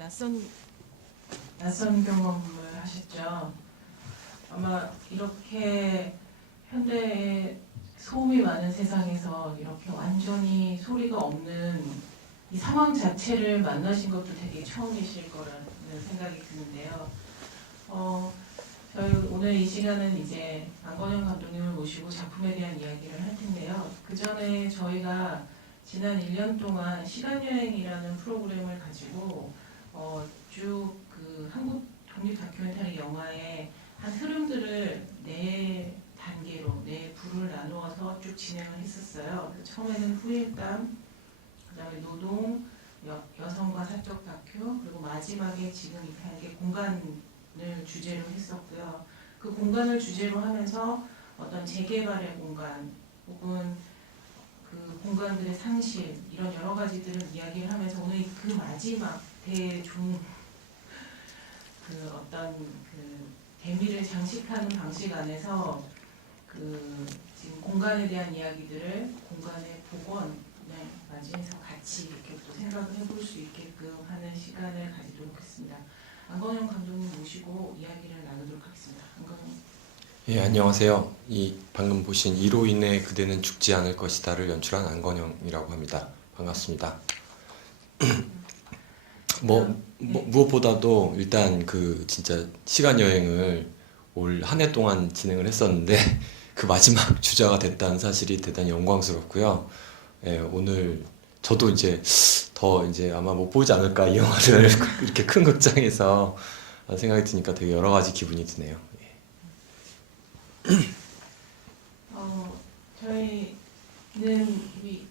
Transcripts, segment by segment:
낯선 경험을 하셨죠. 아마 이렇게 현대의 소음이 많은 세상에서 이렇게 완전히 소리가 없는 이 상황 자체를 만나신 것도 되게 처음이실 거라는 생각이 드는데요. 저희 오늘 이 시간은 이제 안건영 감독님을 모시고 작품에 대한 이야기를 할 텐데요. 그 전에 저희가 지난 1년 동안 시간여행이라는 프로그램을 가지고 쭉 그 한국 독립 다큐멘터리 영화의 한 흐름들을 네 단계로 네 부를 나누어서 쭉 진행을 했었어요. 처음에는 후일담, 그다음에 노동, 여성과 사적 다큐, 그리고 마지막에 지금 이 단계 공간을 주제로 했었고요. 그 공간을 주제로 하면서 어떤 재개발의 공간 혹은 그 공간들의 상실 이런 여러 가지들을 이야기를 하면서 오늘 그 마지막 대중 그 어떤 그 대미를 장식하는 방식 안에서 그 지금 공간에 대한 이야기들을 공간의 복원을 맞이해서 같이 이렇게 또 생각을 해볼 수 있게끔 하는 시간을 가지도록 했습니다. 안건영 감독님 모시고 이야기를 나누도록 하겠습니다. 안건영. 예, 안녕하세요. 이 방금 보신 이로 인해 그대는 죽지 않을 것이다를 연출한 안건영이라고 합니다. 반갑습니다. 무엇보다도 일단 그 진짜 시간 여행을 올 한 해 동안 진행을 했었는데 그 마지막 주자가 됐다는 사실이 대단히 영광스럽고요. 예, 오늘 저도 이제 더 이제 아마 못 보지 않을까 이 영화를 이렇게 큰 극장에서 생각이 드니까 되게 여러 가지 기분이 드네요. 저희는 이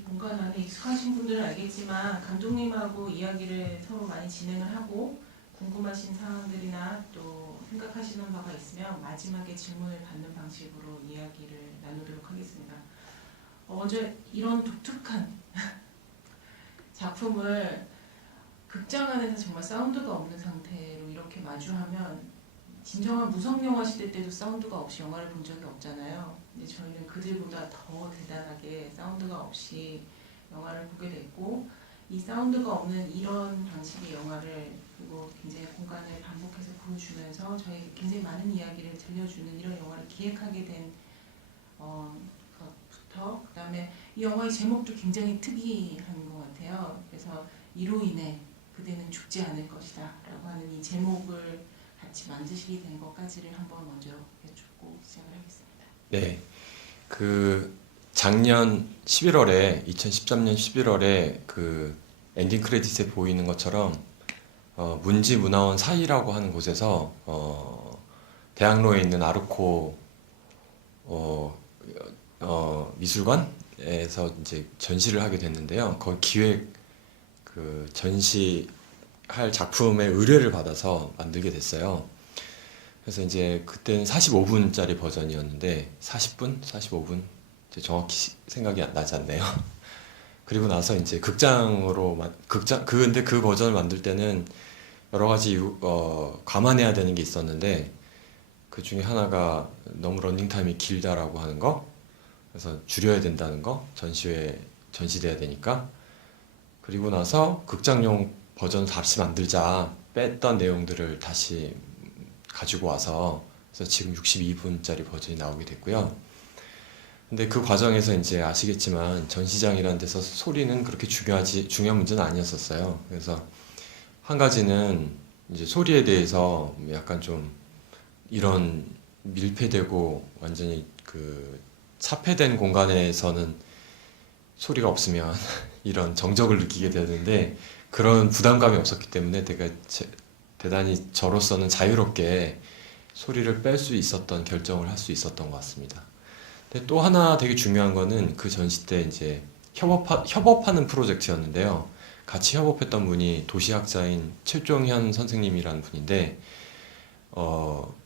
공간 안에 익숙하신 분들은 알겠지만 감독님하고 이야기를 서로 많이 진행을 하고 궁금하신 사항들이나 또 생각하시는 바가 있으면 마지막에 질문을 받는 방식으로 이야기를 나누도록 하겠습니다. 어제 이런 독특한 작품을 극장 안에서 정말 사운드가 없는 상태로 이렇게 마주하면 진정한 무성영화 시대 때도 사운드가 없이 영화를 본 적이 없잖아요. 근데 저희는 그들보다 더 대단하게 사운드가 없이 영화를 보게 됐고 이 사운드가 없는 이런 방식의 영화를 그리고 굉장히 공간을 반복해서 보여주면서 저희에게 굉장히 많은 이야기를 들려주는 이런 영화를 기획하게 된 것부터 그다음에 이 영화의 제목도 굉장히 특이한 것 같아요. 그래서 이로 인해 그대는 죽지 않을 것이다 라고 하는 이 제목을 같이 만드시게 된 것까지를 한번 먼저 여쭙고 시작을 하겠습니다. 네, 그 작년 11월에 2013년 11월에 그 엔딩 크레딧에 보이는 것처럼 문지문화원 사이라고 하는 곳에서 대학로에 있는 아르코 미술관에서 이제 전시를 하게 됐는데요. 거기 기획 그 전시할 작품의 의뢰를 받아서 만들게 됐어요. 그래서 이제 그때는 45분짜리 버전이었는데 40분, 45분 정확히 생각이 나지 않네요. 그리고 나서 이제 근데 그 버전을 만들 때는 여러 가지 감안해야 되는 게 있었는데 그 중에 하나가 너무 러닝타임이 길다라고 하는 거, 그래서 줄여야 된다는 거, 전시회에 전시돼야 되니까. 그리고 나서 극장용 버전을 다시 만들자 뺐던 내용들을 다시 가지고 와서 그래서 지금 62분짜리 버전이 나오게 됐고요. 근데 그 과정에서 이제 아시겠지만 전시장이라는 데서 소리는 그렇게 중요한 문제는 아니었었어요. 그래서 한 가지는 이제 소리에 대해서 약간 좀 이런 밀폐되고 완전히 그 차폐된 공간에서는 소리가 없으면 이런 정적을 느끼게 되는데 그런 부담감이 없었기 때문에 대단히 저로서는 자유롭게 소리를 뺄 수 있었던 결정을 할 수 있었던 것 같습니다. 근데 또 하나 되게 중요한 거는 그 전시 때 이제 협업하는 프로젝트였는데요. 같이 협업했던 분이 도시학자인 최종현 선생님이라는 분인데,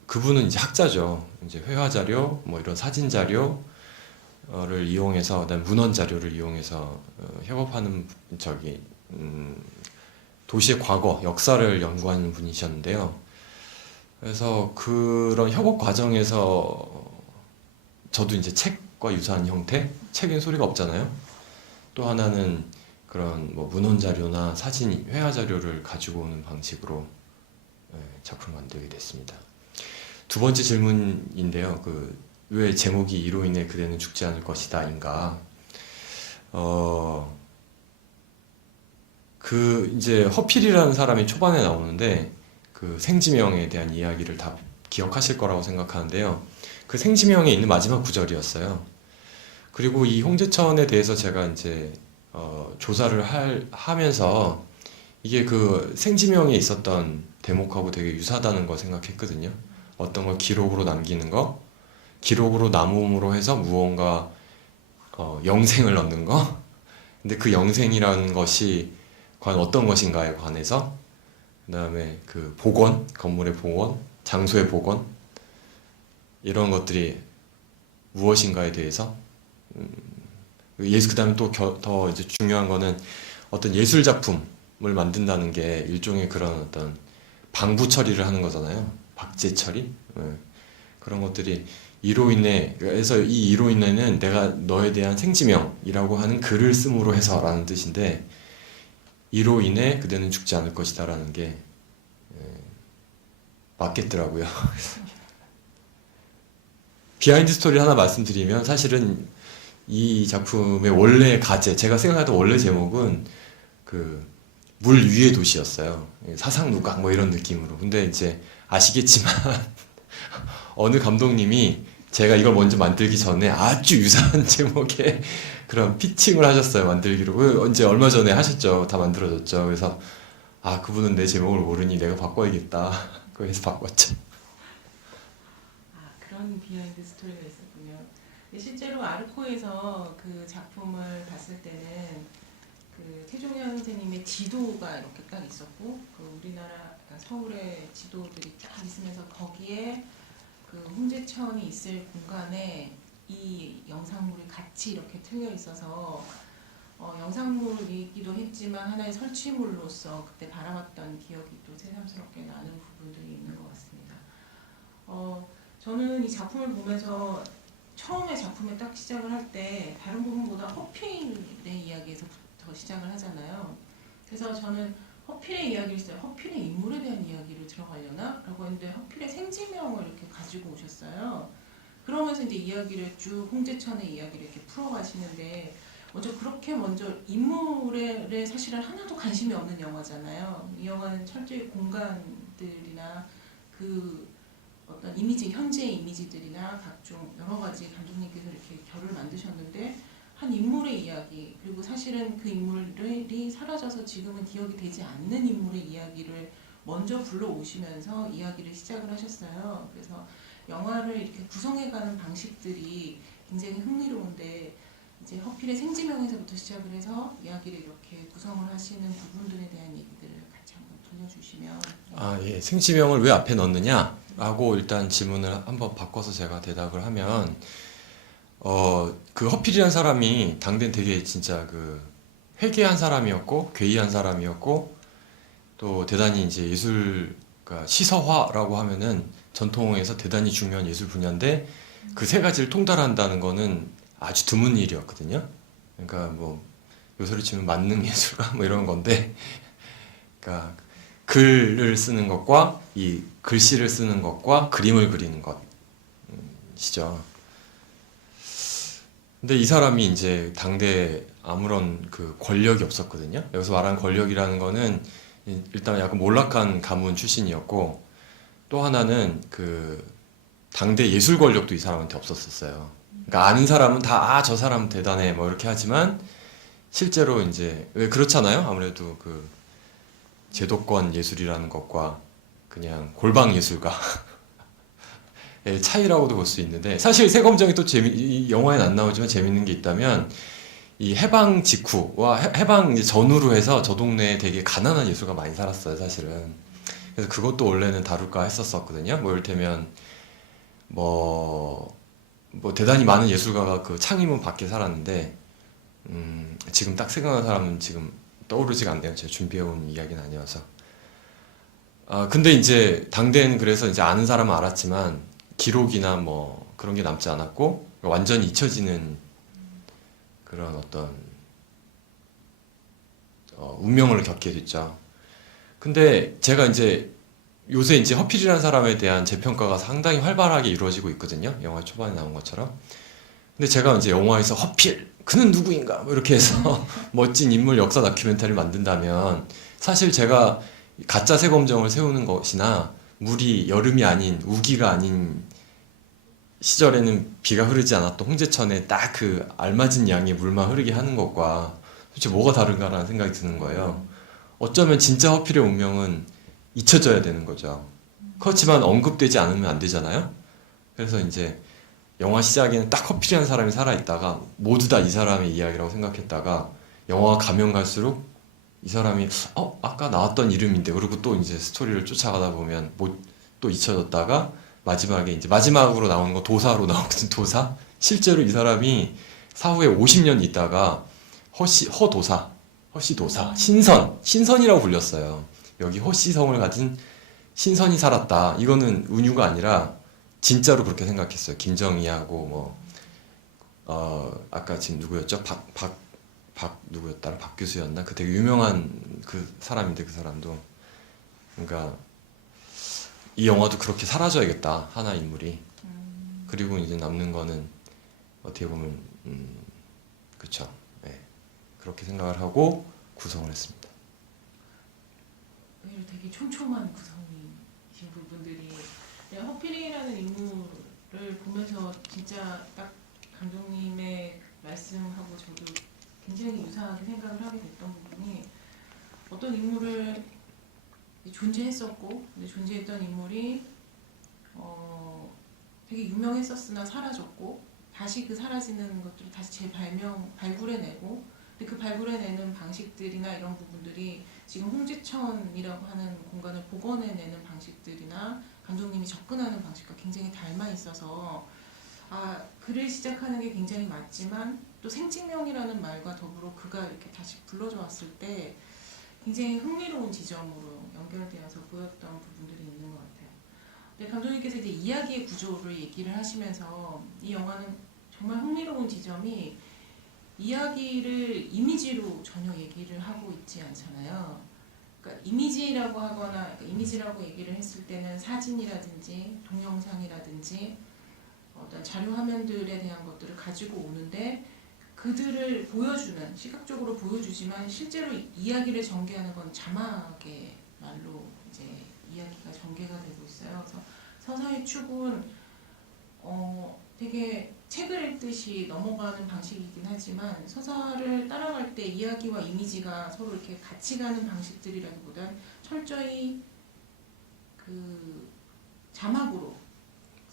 그분은 이제 학자죠. 이제 회화 자료, 뭐 이런 사진 자료를 이용해서, 그다음 문헌 자료를 이용해서 협업하는 도시의 과거, 역사를 연구하는 분이셨는데요. 그래서 그런 협업 과정에서 저도 이제 책과 유사한 형태, 책엔 소리가 없잖아요. 또 하나는 그런 뭐 문헌 자료나 사진, 회화 자료를 가지고 오는 방식으로 작품을 만들게 됐습니다. 두 번째 질문인데요. 왜 제목이 이로 인해 그대는 죽지 않을 것이다인가? 이제 허필이라는 사람이 초반에 나오는데 그 생지명에 대한 이야기를 다 기억하실 거라고 생각하는데요. 그 생지명에 있는 마지막 구절이었어요. 그리고 이 홍제천에 대해서 제가 이제 조사를 하면서 이게 그 생지명에 있었던 대목하고 되게 유사하다는 걸 생각했거든요. 어떤 걸 기록으로 남기는 거, 기록으로 남음으로 해서 무언가 영생을 얻는 거. 근데 그 영생이라는 것이 과연 어떤 것인가에 관해서, 그 다음에 그 복원, 건물의 복원, 장소의 복원, 이런 것들이 무엇인가에 대해서 그 다음에 또 더 이제 중요한 거는 어떤 예술 작품을 만든다는 게 일종의 그런 어떤 방부 처리를 하는 거잖아요. 박제 처리? 그런 것들이 이로 인해, 그래서 이 이로 인해는 내가 너에 대한 생지명이라고 하는 글을 씀으로 해서라는 뜻인데, 이로 인해 그대는 죽지 않을 것이다 라는 게 맞겠더라고요. 비하인드 스토리를 하나 말씀드리면, 사실은 이 작품의 원래 가제, 제가 생각하던 원래 제목은 물 위의 도시였어요. 사상누각 뭐 이런 느낌으로. 근데 이제 아시겠지만 어느 감독님이 제가 이걸 먼저 만들기 전에 아주 유사한 제목의 그런 피칭을 하셨어요, 만들기로. 이제 얼마 전에 하셨죠. 다 만들어졌죠. 그래서 그분은 내 제목을 모르니 내가 바꿔야겠다. 그래서 바꿨죠. 그런 비하인드 스토리가 있었군요. 실제로 아르코에서 그 작품을 봤을 때는 그 태종현 선생님의 지도가 이렇게 딱 있었고, 우리나라 그러니까 서울의 지도들이 딱 있으면서 거기에 그 홍제천이 있을 공간에 이 영상물이 같이 이렇게 틀려 있어서 영상물이기도 했지만 하나의 설치물로서 그때 바라봤던 기억이 또 새삼스럽게 나는 부분들이 있는 것 같습니다. 저는 이 작품을 보면서 처음에 작품을 딱 시작을 할 때 다른 부분보다 허필의 이야기에서부터 시작을 하잖아요. 그래서 저는 허필의 이야기를 써요. 허필의 인물에 대한 이야기를 들어가려나? 라고 했는데 허필의 생지명을 이렇게 가지고 오셨어요. 그러면서 이제 이야기를 쭉 홍제천의 이야기를 이렇게 풀어가시는데 그렇게 먼저 인물에 사실은 하나도 관심이 없는 영화잖아요. 이 영화는 철저히 공간들이나 그 어떤 이미지, 현재의 이미지들이나 각종 여러 가지 감독님께서 이렇게 결을 만드셨는데 한 인물의 이야기, 그리고 사실은 그 인물이 사라져서 지금은 기억이 되지 않는 인물의 이야기를 먼저 불러오시면서 이야기를 시작을 하셨어요. 그래서 영화를 이렇게 구성해가는 방식들이 굉장히 흥미로운데 이제 허필의 생지명에서부터 시작을 해서 이야기를 이렇게 구성을 하시는 부분들에 대한 얘기들을 같이 한번 들려주시면. 예. 생지명을 왜 앞에 넣느냐? 라고 일단 질문을 한번 바꿔서 제가 대답을 하면, 그 허필이라는 사람이 당대는 되게 진짜 회개한 사람이었고, 괴이한 사람이었고, 또 대단히 이제 그러니까 시서화라고 하면은 전통에서 대단히 중요한 예술 분야인데, 그 세 가지를 통달한다는 거는 아주 드문 일이었거든요. 그러니까 뭐, 요소리 치면 만능 예술가 뭐 이런 건데, 그러니까 글을 쓰는 것과 이 글씨를 쓰는 것과 그림을 그리는 것이죠. 근데 이 사람이 이제 당대에 아무런 권력이 없었거든요. 여기서 말하는 권력이라는 거는 일단 약간 몰락한 가문 출신이었고, 또 하나는 당대 예술 권력도 이 사람한테 없었어요. 그러니까 아는 사람은 다 저 사람 대단해 뭐 이렇게 하지만 실제로 이제 왜 그렇잖아요. 아무래도 제도권 예술이라는 것과 그냥 골방 예술가의 차이라고도 볼 수 있는데, 사실 세검정이 또 이 영화에는 안 나오지만 재밌는 게 있다면, 이 해방 직후와 해방 이제 전후로 해서 저 동네에 되게 가난한 예술가 많이 살았어요, 사실은. 그래서 그것도 원래는 다룰까 했었거든요. 뭐 이를테면 뭐 대단히 많은 예술가가 창의문 밖에 살았는데, 지금 딱 생각나는 사람은 지금 떠오르지가 않네요. 제가 준비해온 이야기는 아니어서. 근데 이제 당대는 그래서 이제 아는 사람은 알았지만 기록이나 뭐 그런 게 남지 않았고, 완전히 잊혀지는 그런 어떤 운명을 겪게 됐죠. 근데 제가 이제 요새 이제 허필이라는 사람에 대한 재평가가 상당히 활발하게 이루어지고 있거든요. 영화 초반에 나온 것처럼. 근데 제가 이제 영화에서 허필, 그는 누구인가? 뭐 이렇게 해서 멋진 인물 역사 다큐멘터리를 만든다면 사실 제가 가짜 세검정을 세우는 것이나 물이 여름이 아닌 우기가 아닌 시절에는 비가 흐르지 않았던 홍제천에 딱 그 알맞은 양의 물만 흐르게 하는 것과 도대체 뭐가 다른가라는 생각이 드는 거예요. 어쩌면 진짜 허필의 운명은 잊혀져야 되는 거죠. 그렇지만 언급되지 않으면 안 되잖아요. 그래서 이제 영화 시작에는 딱 허필이라는 사람이 살아있다가 모두 다 이 사람의 이야기라고 생각했다가 영화가 가면 갈수록 이 사람이 아까 나왔던 이름인데 그리고 또 이제 스토리를 쫓아가다 보면 또 잊혀졌다가 마지막에 이제 마지막으로 나오는 거 도사로 나오거든. 도사. 실제로 이 사람이 사후에 50년 있다가 허시도사 신선이라고 불렸어요. 여기 허시성을 가진 신선이 살았다. 이거는 은유가 아니라 진짜로 그렇게 생각했어요. 김정희하고 아까 지금 누구였죠? 누구였더라? 박 교수였나? 그 되게 유명한 그 사람인데 그 사람도. 그러니까 이 영화도 그렇게 사라져야겠다. 하나 인물이. 그리고 이제 남는 거는 어떻게 보면 그쵸. 네. 그렇게 생각을 하고 구성을 했습니다. 오히려 되게 촘촘한 구성이신 부분들이 허필이라는 인물을 보면서 진짜 딱 감독님의 말씀하고 저도 굉장히 유사하게 생각을 하게 됐던 부분이 어떤 인물을 존재했었고 근데 존재했던 인물이 되게 유명했었으나 사라졌고 다시 그 사라지는 것들을 다시 발굴해내고 근데 그 발굴해내는 방식들이나 이런 부분들이 지금 홍제천이라고 하는 공간을 복원해내는 방식들이나 감독님이 접근하는 방식과 굉장히 닮아 있어서 글을 시작하는 게 굉장히 맞지만 또 생직명이라는 말과 더불어 그가 이렇게 다시 불러져 왔을 때 굉장히 흥미로운 지점으로 연결되어서 보였던 부분들이 있는 것 같아요. 근데 감독님께서 이제 이야기의 구조를 얘기를 하시면서 이 영화는 정말 흥미로운 지점이 이야기를 이미지로 전혀 얘기를 하고 있지 않잖아요. 그러니까 이미지라고 하거나 그러니까 이미지라고 얘기를 했을 때는 사진이라든지 동영상이라든지 어떤 자료 화면들에 대한 것들을 가지고 오는데 그들을 보여주는 시각적으로 보여주지만 실제로 이야기를 전개하는 건 자막의 말로 이제 이야기가 전개가 되고 있어요. 그래서 서사의 축은 되게 책을 읽듯이 넘어가는 방식이긴 하지만 서사를 따라갈 때 이야기와 이미지가 서로 이렇게 같이 가는 방식들이라기보단 철저히 그 자막으로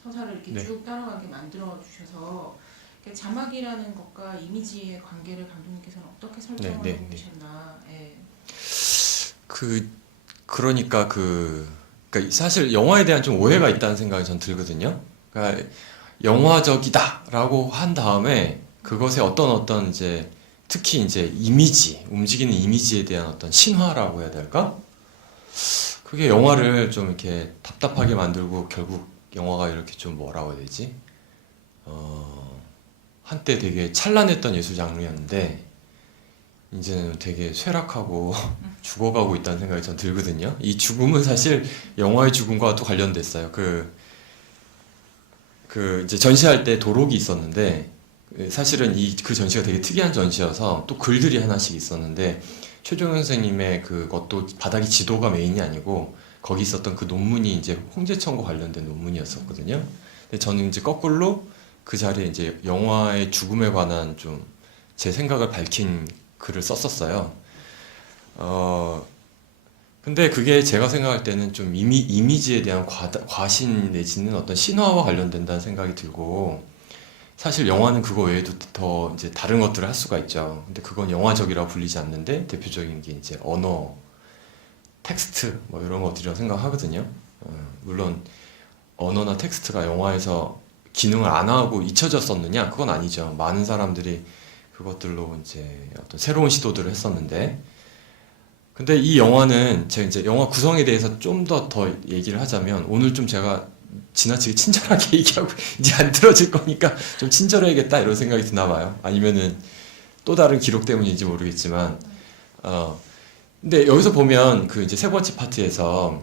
서사를 이렇게 네. 쭉 따라가게 만들어 주셔서 자막이라는 것과 이미지의 관계를 감독님께서는 어떻게 설정을 하고 계셨나? 예. 그러니까 사실 영화에 대한 좀 오해가 있다는 생각이 전 들거든요. 그러니까 영화적이다라고 한 다음에 그것에 어떤 이제 특히 이제 이미지, 움직이는 이미지에 대한 어떤 신화라고 해야 될까? 그게 영화를 좀 이렇게 답답하게 만들고 결국 영화가 이렇게 좀 뭐라고 해야 되지? 한때 되게 찬란했던 예술 장르였는데 이제는 되게 쇠락하고 죽어가고 있다는 생각이 전 들거든요. 이 죽음은 사실 영화의 죽음과 또 관련됐어요. 이제 전시할 때 도록이 있었는데 사실은 그 전시가 되게 특이한 전시여서 또 글들이 하나씩 있었는데 최종현 선생님의 그것도 바닥이 지도가 메인이 아니고 거기 있었던 그 논문이 이제 홍제천과 관련된 논문이었었거든요. 근데 저는 이제 거꾸로 그 자리에 이제 영화의 죽음에 관한 좀 제 생각을 밝힌 글을 썼었어요. 근데 그게 제가 생각할 때는 좀 이미지에 대한 과신 내지는 어떤 신화와 관련된다는 생각이 들고 사실 영화는 그거 외에도 더 이제 다른 것들을 할 수가 있죠. 근데 그건 영화적이라고 불리지 않는데 대표적인 게 이제 언어, 텍스트 뭐 이런 것들이라고 생각하거든요. 물론 언어나 텍스트가 영화에서 기능을 안 하고 잊혀졌었느냐? 그건 아니죠. 많은 사람들이 그것들로 이제 어떤 새로운 시도들을 했었는데, 근데 이 영화는 제가 이제 영화 구성에 대해서 좀 더 얘기를 하자면 오늘 좀 제가 지나치게 친절하게 얘기하고 이제 안 들어질 거니까 좀 친절해야겠다 이런 생각이 드나 봐요. 아니면은 또 다른 기록 때문인지 모르겠지만 근데 여기서 보면 그 이제 세 번째 파트에서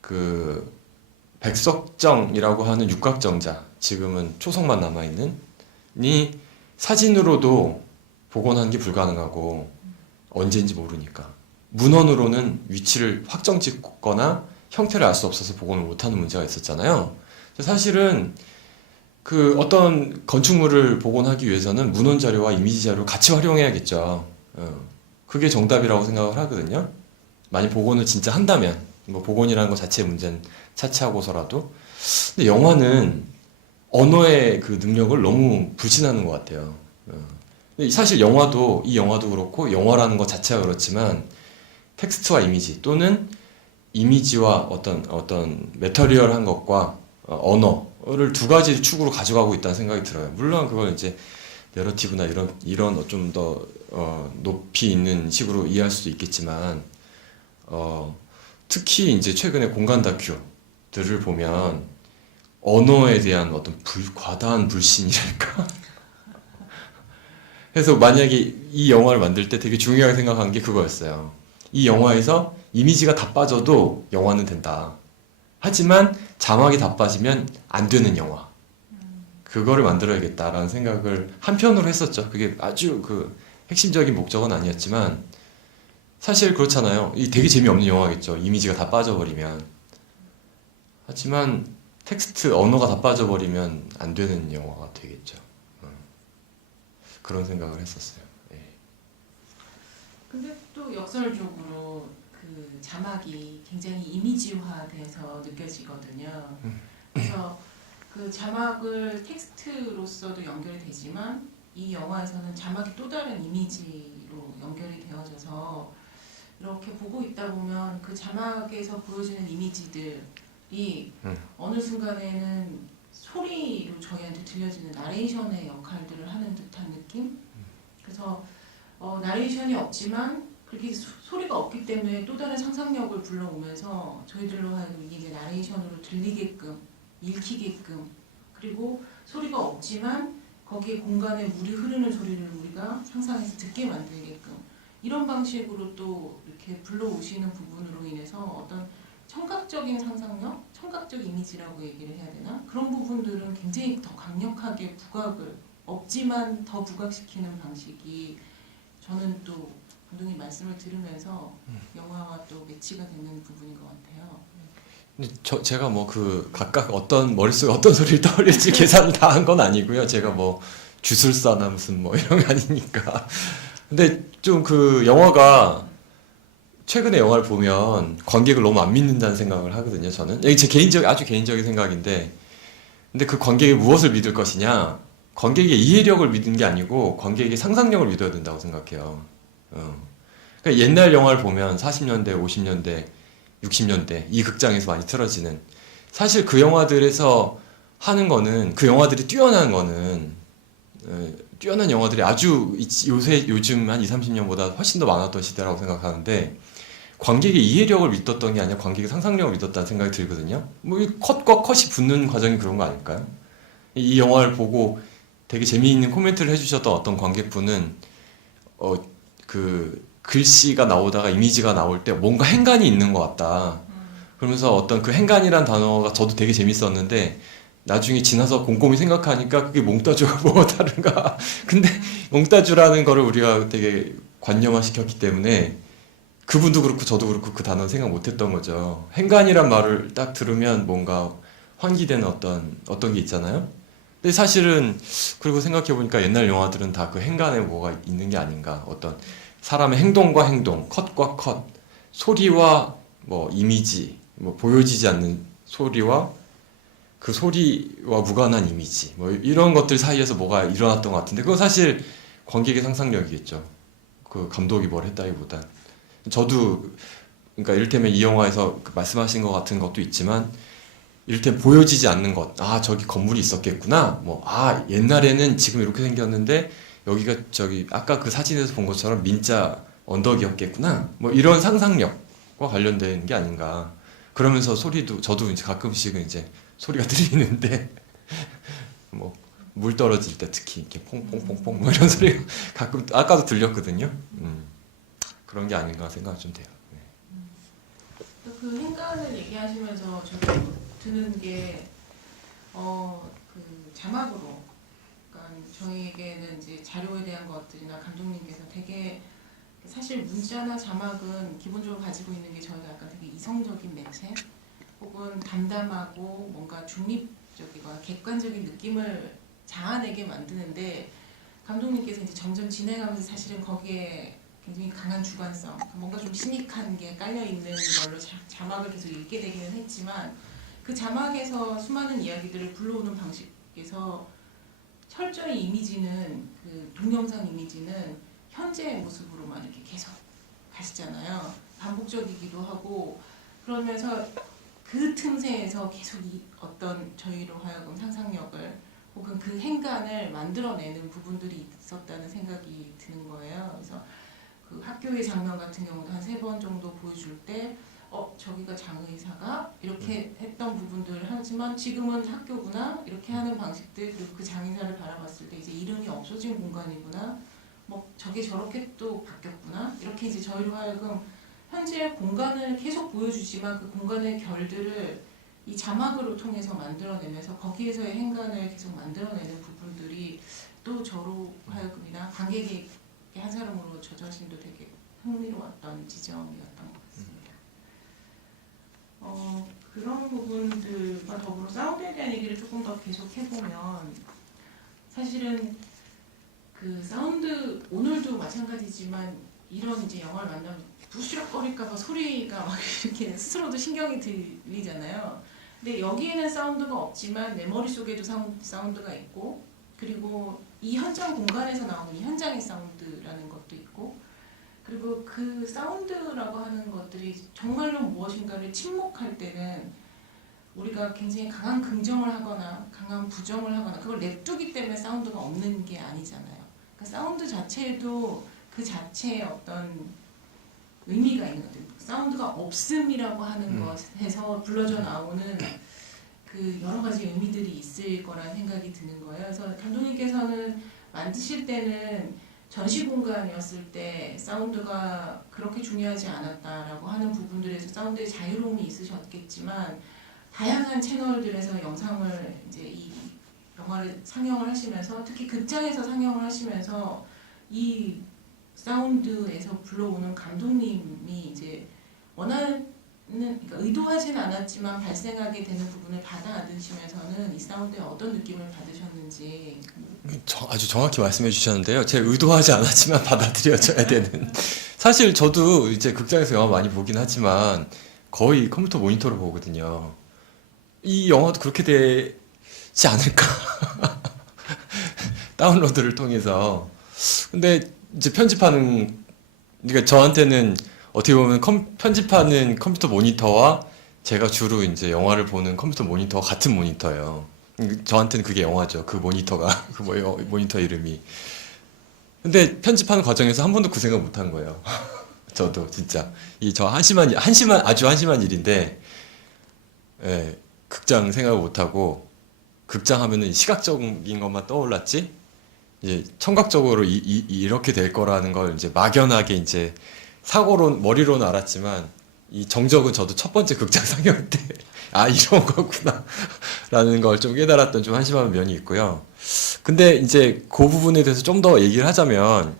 그 백석정이라고 하는 육각정자, 지금은 초성만 남아있는 이 사진으로도 복원하는 게 불가능하고 언제인지 모르니까 문헌으로는 위치를 확정 짓거나 형태를 알 수 없어서 복원을 못하는 문제가 있었잖아요. 사실은 그 어떤 건축물을 복원하기 위해서는 문헌 자료와 이미지 자료를 같이 활용해야겠죠. 그게 정답이라고 생각을 하거든요. 만약 복원을 진짜 한다면, 뭐 복원이라는 것 자체의 문제는 차치하고서라도. 근데 영화는 언어의 그 능력을 너무 불신하는 것 같아요. 근데 사실 이 영화도 그렇고 영화라는 것 자체가 그렇지만 텍스트와 이미지 또는 이미지와 어떤 매터리얼한 것과 언어를 두 가지 축으로 가져가고 있다는 생각이 들어요. 물론 그걸 이제 내러티브나 이런 좀 더 높이 있는 식으로 이해할 수도 있겠지만 특히 이제 최근에 공간 다큐들을 보면 언어에 대한 어떤 과다한 불신이랄까. 그래서 만약에 이 영화를 만들 때 되게 중요하게 생각한 게 그거였어요. 이 영화에서 이미지가 다 빠져도 영화는 된다. 하지만 자막이 다 빠지면 안 되는 영화. 그거를 만들어야겠다라는 생각을 한편으로 했었죠. 그게 아주 그 핵심적인 목적은 아니었지만 사실 그렇잖아요. 이 되게 재미없는 영화겠죠. 이미지가 다 빠져버리면. 하지만 텍스트, 언어가 다 빠져버리면 안 되는 영화가 되겠죠. 그런 생각을 했었어요. 예. 근데 또 역설적으로 그 자막이 굉장히 이미지화돼서 느껴지거든요. 그래서 그 자막을 텍스트로서도 연결이 되지만 이 영화에서는 자막이 또 다른 이미지로 연결이 되어져서 이렇게 보고 있다 보면 그 자막에서 보여지는 이미지들이 어느 순간에는 소리로 저희한테 들려지는 나레이션의 역할들을 하는 듯한 느낌? 그래서 나레이션이 없지만 그렇게 소리가 없기 때문에 또 다른 상상력을 불러오면서 저희들로 하여금 이게 이제 나레이션으로 들리게끔 읽히게끔 그리고 소리가 없지만 거기에 공간에 물이 흐르는 소리를 우리가 상상해서 듣게 만들게끔 이런 방식으로 또 이렇게 불러오시는 부분으로 인해서 어떤 청각적인 상상력, 청각적 이미지라고 얘기를 해야 되나? 그런 부분들은 굉장히 더 강력하게 부각을 없지만 더 부각시키는 방식이 저는 또 감독님 말씀을 들으면서 영화와 또 매치가 되는 부분인 것 같아요. 근데 제가 뭐 각각 머릿속에 어떤 소리를 떠올릴지 계산을 다 한 건 아니고요. 제가 뭐 주술사나 무슨 뭐 이런 게 아니니까. 근데 좀 그 영화가 최근에 영화를 보면 관객을 너무 안 믿는다는 생각을 하거든요. 저는 이게 제 아주 개인적인 생각인데, 근데 그 관객이 무엇을 믿을 것이냐? 관객의 이해력을 믿는 게 아니고 관객의 상상력을 믿어야 된다고 생각해요. 그러니까 옛날 영화를 보면 40년대, 50년대, 60년대 이 극장에서 많이 틀어지는, 사실 그 영화들에서 하는 거는, 그 영화들이 뛰어난 거는 뛰어난 영화들이 아주 요즘 한 20, 30년보다 훨씬 더 많았던 시대라고 생각하는데, 관객의 이해력을 믿었던 게 아니라 관객의 상상력을 믿었다는 생각이 들거든요. 뭐 컷과 컷이 붙는 과정이 그런 거 아닐까요? 이 영화를 보고 되게 재미있는 코멘트를 해주셨던 어떤 관객분은 그 글씨가 나오다가 이미지가 나올 때 뭔가 행간이 있는 것 같다. 그러면서 어떤 그 행간이란 단어가 저도 되게 재밌었는데 나중에 지나서 곰곰이 생각하니까 그게 몽따주가 뭐가 다른가. 근데 몽따주라는 거를 우리가 되게 관념화시켰기 때문에 그분도 그렇고 저도 그렇고 그 단어 생각 못했던 거죠. 행간이란 말을 딱 들으면 뭔가 환기되는 어떤 게 있잖아요. 근데 사실은 그리고 생각해보니까 옛날 영화들은 다 그 행간에 뭐가 있는 게 아닌가. 어떤 사람의 행동과 행동, 컷과 컷, 소리와 뭐 이미지, 뭐 보여지지 않는 소리와 그 소리와 무관한 이미지, 뭐 이런 것들 사이에서 뭐가 일어났던 것 같은데, 그건 사실 관객의 상상력이겠죠. 그 감독이 뭘 했다기보단. 저도 그러니까 이를테면 이 영화에서 말씀하신 것 같은 것도 있지만, 이를테면 보여지지 않는 것, 아 저기 건물이 있었겠구나, 뭐 아 옛날에는 지금 이렇게 생겼는데 여기가 저기 아까 그 사진에서 본 것처럼 민자 언덕이었겠구나, 뭐 이런 상상력과 관련된 게 아닌가. 그러면서 소리도 저도 이제 가끔씩은 이제 소리가 들리는데 뭐 물 떨어질 때 특히 이렇게 퐁퐁퐁퐁 뭐 이런 소리가 가끔 아까도 들렸거든요. 그런 게 아닌가 생각 좀 돼요. 네. 그 행간을 얘기하시면서 저도 드는 게, 그 자막으로, 그러니까 저희에게는 이제 자료에 대한 것들이나 감독님께서 되게 사실 문자나 자막은 기본적으로 가지고 있는 게 저희가 약간 되게 이성적인 매체 혹은 담담하고 뭔가 중립적이거나 객관적인 느낌을 자아내게 만드는데 감독님께서 이제 점점 진행하면서 사실은 거기에 굉장히 강한 주관성, 뭔가 좀 시닉한 게 깔려 있는 걸로 자막을 계속 읽게 되기는 했지만 그 자막에서 수많은 이야기들을 불러오는 방식에서 철저히 이미지는 그 동영상 이미지는 현재의 모습으로만 이렇게 계속 가시잖아요. 반복적이기도 하고 그러면서 그 틈새에서 계속 이 어떤 저희로 하여금 상상력을 혹은 그 행간을 만들어내는 부분들이 있었다는 생각이 드는 거예요. 그래서 그 학교의 장면 같은 경우도 한 3번 정도 보여줄 때 저기가 장의사가 이렇게 했던 부분들 하지만 지금은 학교구나 이렇게 하는 방식들 그리고 그 장의사를 바라봤을 때 이제 이름이 없어진 공간이구나 뭐 저게 저렇게 또 바뀌었구나 이렇게 이제 저희로 하여금 현재의 공간을 계속 보여주지만 그 공간의 결들을 이 자막으로 통해서 만들어내면서 거기에서의 행간을 계속 만들어내는 부분들이 또 저로 하여금이나 관객의 한 사람으로 저 자신도 되게 흥미로웠던 지점이었던 것 같습니다. 그런 부분들과 더불어 사운드에 대한 얘기를 조금 더 계속 해보면 사실은 그 사운드 오늘도 마찬가지지만 이런 이제 영화를 만나면 부시럭거릴까봐 소리가 막 이렇게 스스로도 신경이 들리잖아요. 근데 여기에는 사운드가 없지만 내 머릿속에도 사운드가 있고 그리고 이 현장 공간에서 나오는 이 현장의 사운드라는 것도 있고 그리고 그 사운드라고 하는 것들이 정말로 무엇인가를 침묵할 때는 우리가 굉장히 강한 긍정을 하거나 강한 부정을 하거나 그걸 냅두기 때문에 사운드가 없는 게 아니잖아요. 그러니까 사운드 자체에도 그 자체의 어떤 의미가 있는 것 같아요. 사운드가 없음이라고 하는 것에서 불러져 나오는 그 여러 가지 의미들이 있을 거라는 생각이 드는 거예요. 그래서 감독님께서는 만드실 때는 전시 공간이었을 때 사운드가 그렇게 중요하지 않았다라고 하는 부분들에서 사운드의 자유로움이 있으셨겠지만 다양한 채널들에서 영상을 이제 이 영화를 상영을 하시면서 특히 극장에서 상영을 하시면서 이 사운드에서 불러오는 감독님이 이제 원하는 그러니까 의도하진 않았지만 발생하게 되는 부분을 받아들이시면서는 이 사운드에 어떤 느낌을 받으셨는지 아주 정확히 말씀해 주셨는데요. 제가 의도하지 않았지만 받아들여져야 되는. 사실 저도 이제 극장에서 영화 많이 보긴 하지만 거의 컴퓨터 모니터로 보거든요. 이 영화도 그렇게 되지 않을까? 다운로드를 통해서. 근데 이제 편집하는, 그러니까 저한테는 어떻게 보면 편집하는 컴퓨터 모니터와 제가 주로 이제 영화를 보는 컴퓨터 모니터와 같은 모니터예요. 저한테는 그게 영화죠. 그 모니터가, 그 모니터 이름이. 근데 편집하는 과정에서 한 번도 그 생각 못 한 거예요. 저도 진짜. 저 아주 한심한 일인데, 예, 극장 생각을 못 하고, 극장 하면은 시각적인 것만 떠올랐지? 이제 청각적으로 이렇게 될 거라는 걸 이제 막연하게 이제 머리로는 알았지만 이 정적은 저도 첫 번째 극장 상영 때 이런 거구나 라는 걸 좀 깨달았던 좀 한심한 면이 있고요. 근데 이제 그 부분에 대해서 좀 더 얘기를 하자면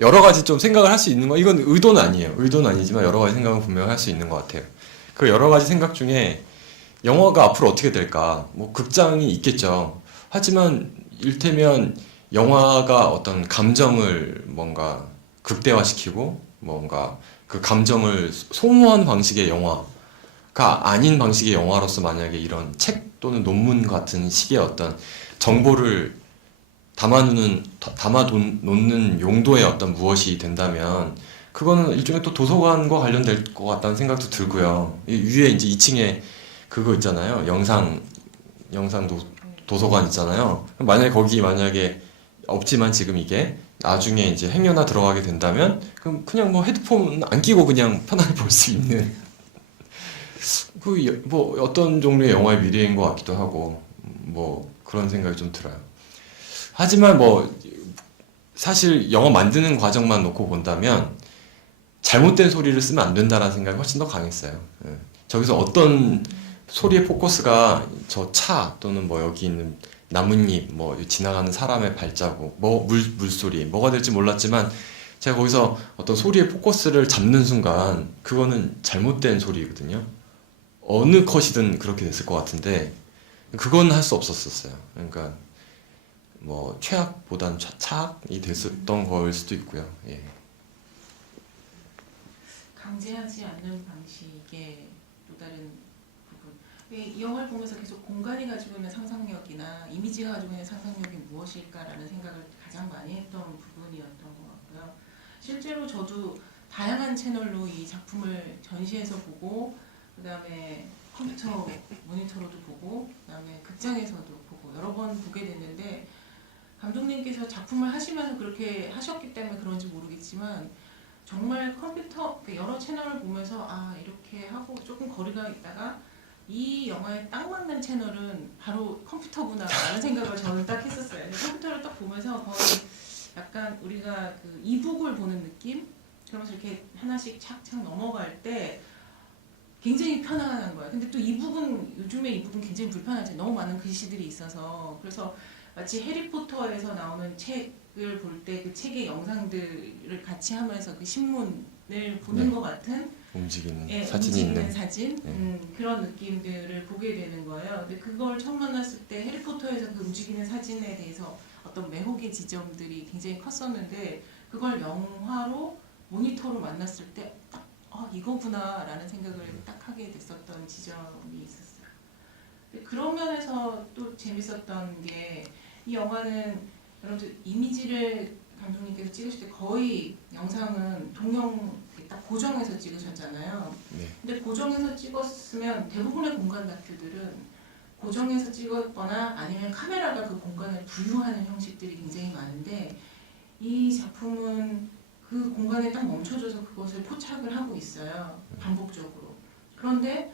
여러 가지 좀 생각을 할 수 있는 거, 이건 의도는 아니에요. 의도는 아니지만 여러 가지 생각은 분명히 할 수 있는 것 같아요. 그 여러 가지 생각 중에 영화가 앞으로 어떻게 될까? 뭐 극장이 있겠죠. 하지만 일테면 영화가 어떤 감정을 뭔가 극대화시키고 뭔가 그 감정을 소모하는 방식의 영화가 아닌 방식의 영화로서 만약에 이런 책 또는 논문 같은 식의 어떤 정보를 담아놓는 용도의 어떤 무엇이 된다면 그거는 일종의 또 도서관과 관련될 것 같다는 생각도 들고요. 위에 이제 2층에 그거 있잖아요. 영상 도서관 있잖아요. 만약에 거기 없지만 지금 이게 나중에 이제 행여나 들어가게 된다면 그럼 그냥 뭐 헤드폰 안 끼고 그냥 편하게 볼 수 있는 뭐 어떤 종류의 영화의 미래인 것 같기도 하고 뭐 그런 생각이 좀 들어요. 하지만 뭐 사실 영화 만드는 과정만 놓고 본다면 잘못된 소리를 쓰면 안 된다는 생각이 훨씬 더 강했어요. 예. 저기서 어떤 소리의 포커스가 저 차 또는 뭐 여기 있는 나뭇잎, 뭐 지나가는 사람의 발자국, 뭐 물소리, 뭐가 될지 몰랐지만 제가 거기서 어떤 소리의 포커스를 잡는 순간 그거는 잘못된 소리거든요. 어느 컷이든 그렇게 됐을 것 같은데 그건 할 수 없었어요. 그러니까 뭐 최악보단 차악이 됐었던 걸 수도 있고요. 예. 강제하지 않는 방식의 또 다른 부분. 이 영화를 보면서 계속 공간이 가지고 있는 상상력이나 이미지가 가지고 있는 상상력이 무엇일까라는 생각을 가장 많이 했던 부분이었던 것 같고요. 실제로 저도 다양한 채널로 이 작품을 전시해서 보고, 그 다음에 컴퓨터 모니터로도 보고, 그 다음에 극장에서도 보고 여러 번 보게 됐는데, 감독님께서 작품을 하시면서 그렇게 하셨기 때문에 그런지 모르겠지만 정말 컴퓨터 여러 채널을 보면서 아 이렇게 하고 조금 거리가 있다가 이 영화에 딱 맞는 채널은 바로 컴퓨터구나 라는 생각을 저는 딱 했었어요. 근데 컴퓨터를 딱 보면서 거의 약간 우리가 그 이북을 보는 느낌? 그러면서 이렇게 하나씩 착착 넘어갈 때 굉장히 편안한 거야. 근데 또 이북은 요즘에 이북은 굉장히 불편하지. 너무 많은 글씨들이 있어서. 그래서 마치 해리포터에서 나오는 책을 볼 때 그 책의 영상들을 같이 하면서 그 신문을 보는 것 같은 움직이는 예, 사진이 움직이는 있는. 사진 그런 느낌들을 보게 되는 거예요. 근데 그걸 처음 만났을 때 해리포터에서 그 움직이는 사진에 대해서 어떤 매혹의 지점들이 굉장히 컸었는데 그걸 영화로 모니터로 만났을 때 딱 이거구나라는 생각을 딱 하게 됐었던 지점이 있었어요. 그런 면에서 또 재밌었던 게 이 영화는 여러분들 이미지를 감독님께서 찍으실 때 거의 영상은 동영 딱 고정해서 찍으셨잖아요. 네. 근데 고정해서 찍었으면 대부분의 공간 다큐들은 고정해서 찍었거나 아니면 카메라가 그 공간을 부유하는 형식들이 굉장히 많은데 이 작품은 그 공간에 딱 멈춰줘서 그것을 포착을 하고 있어요. 반복적으로. 그런데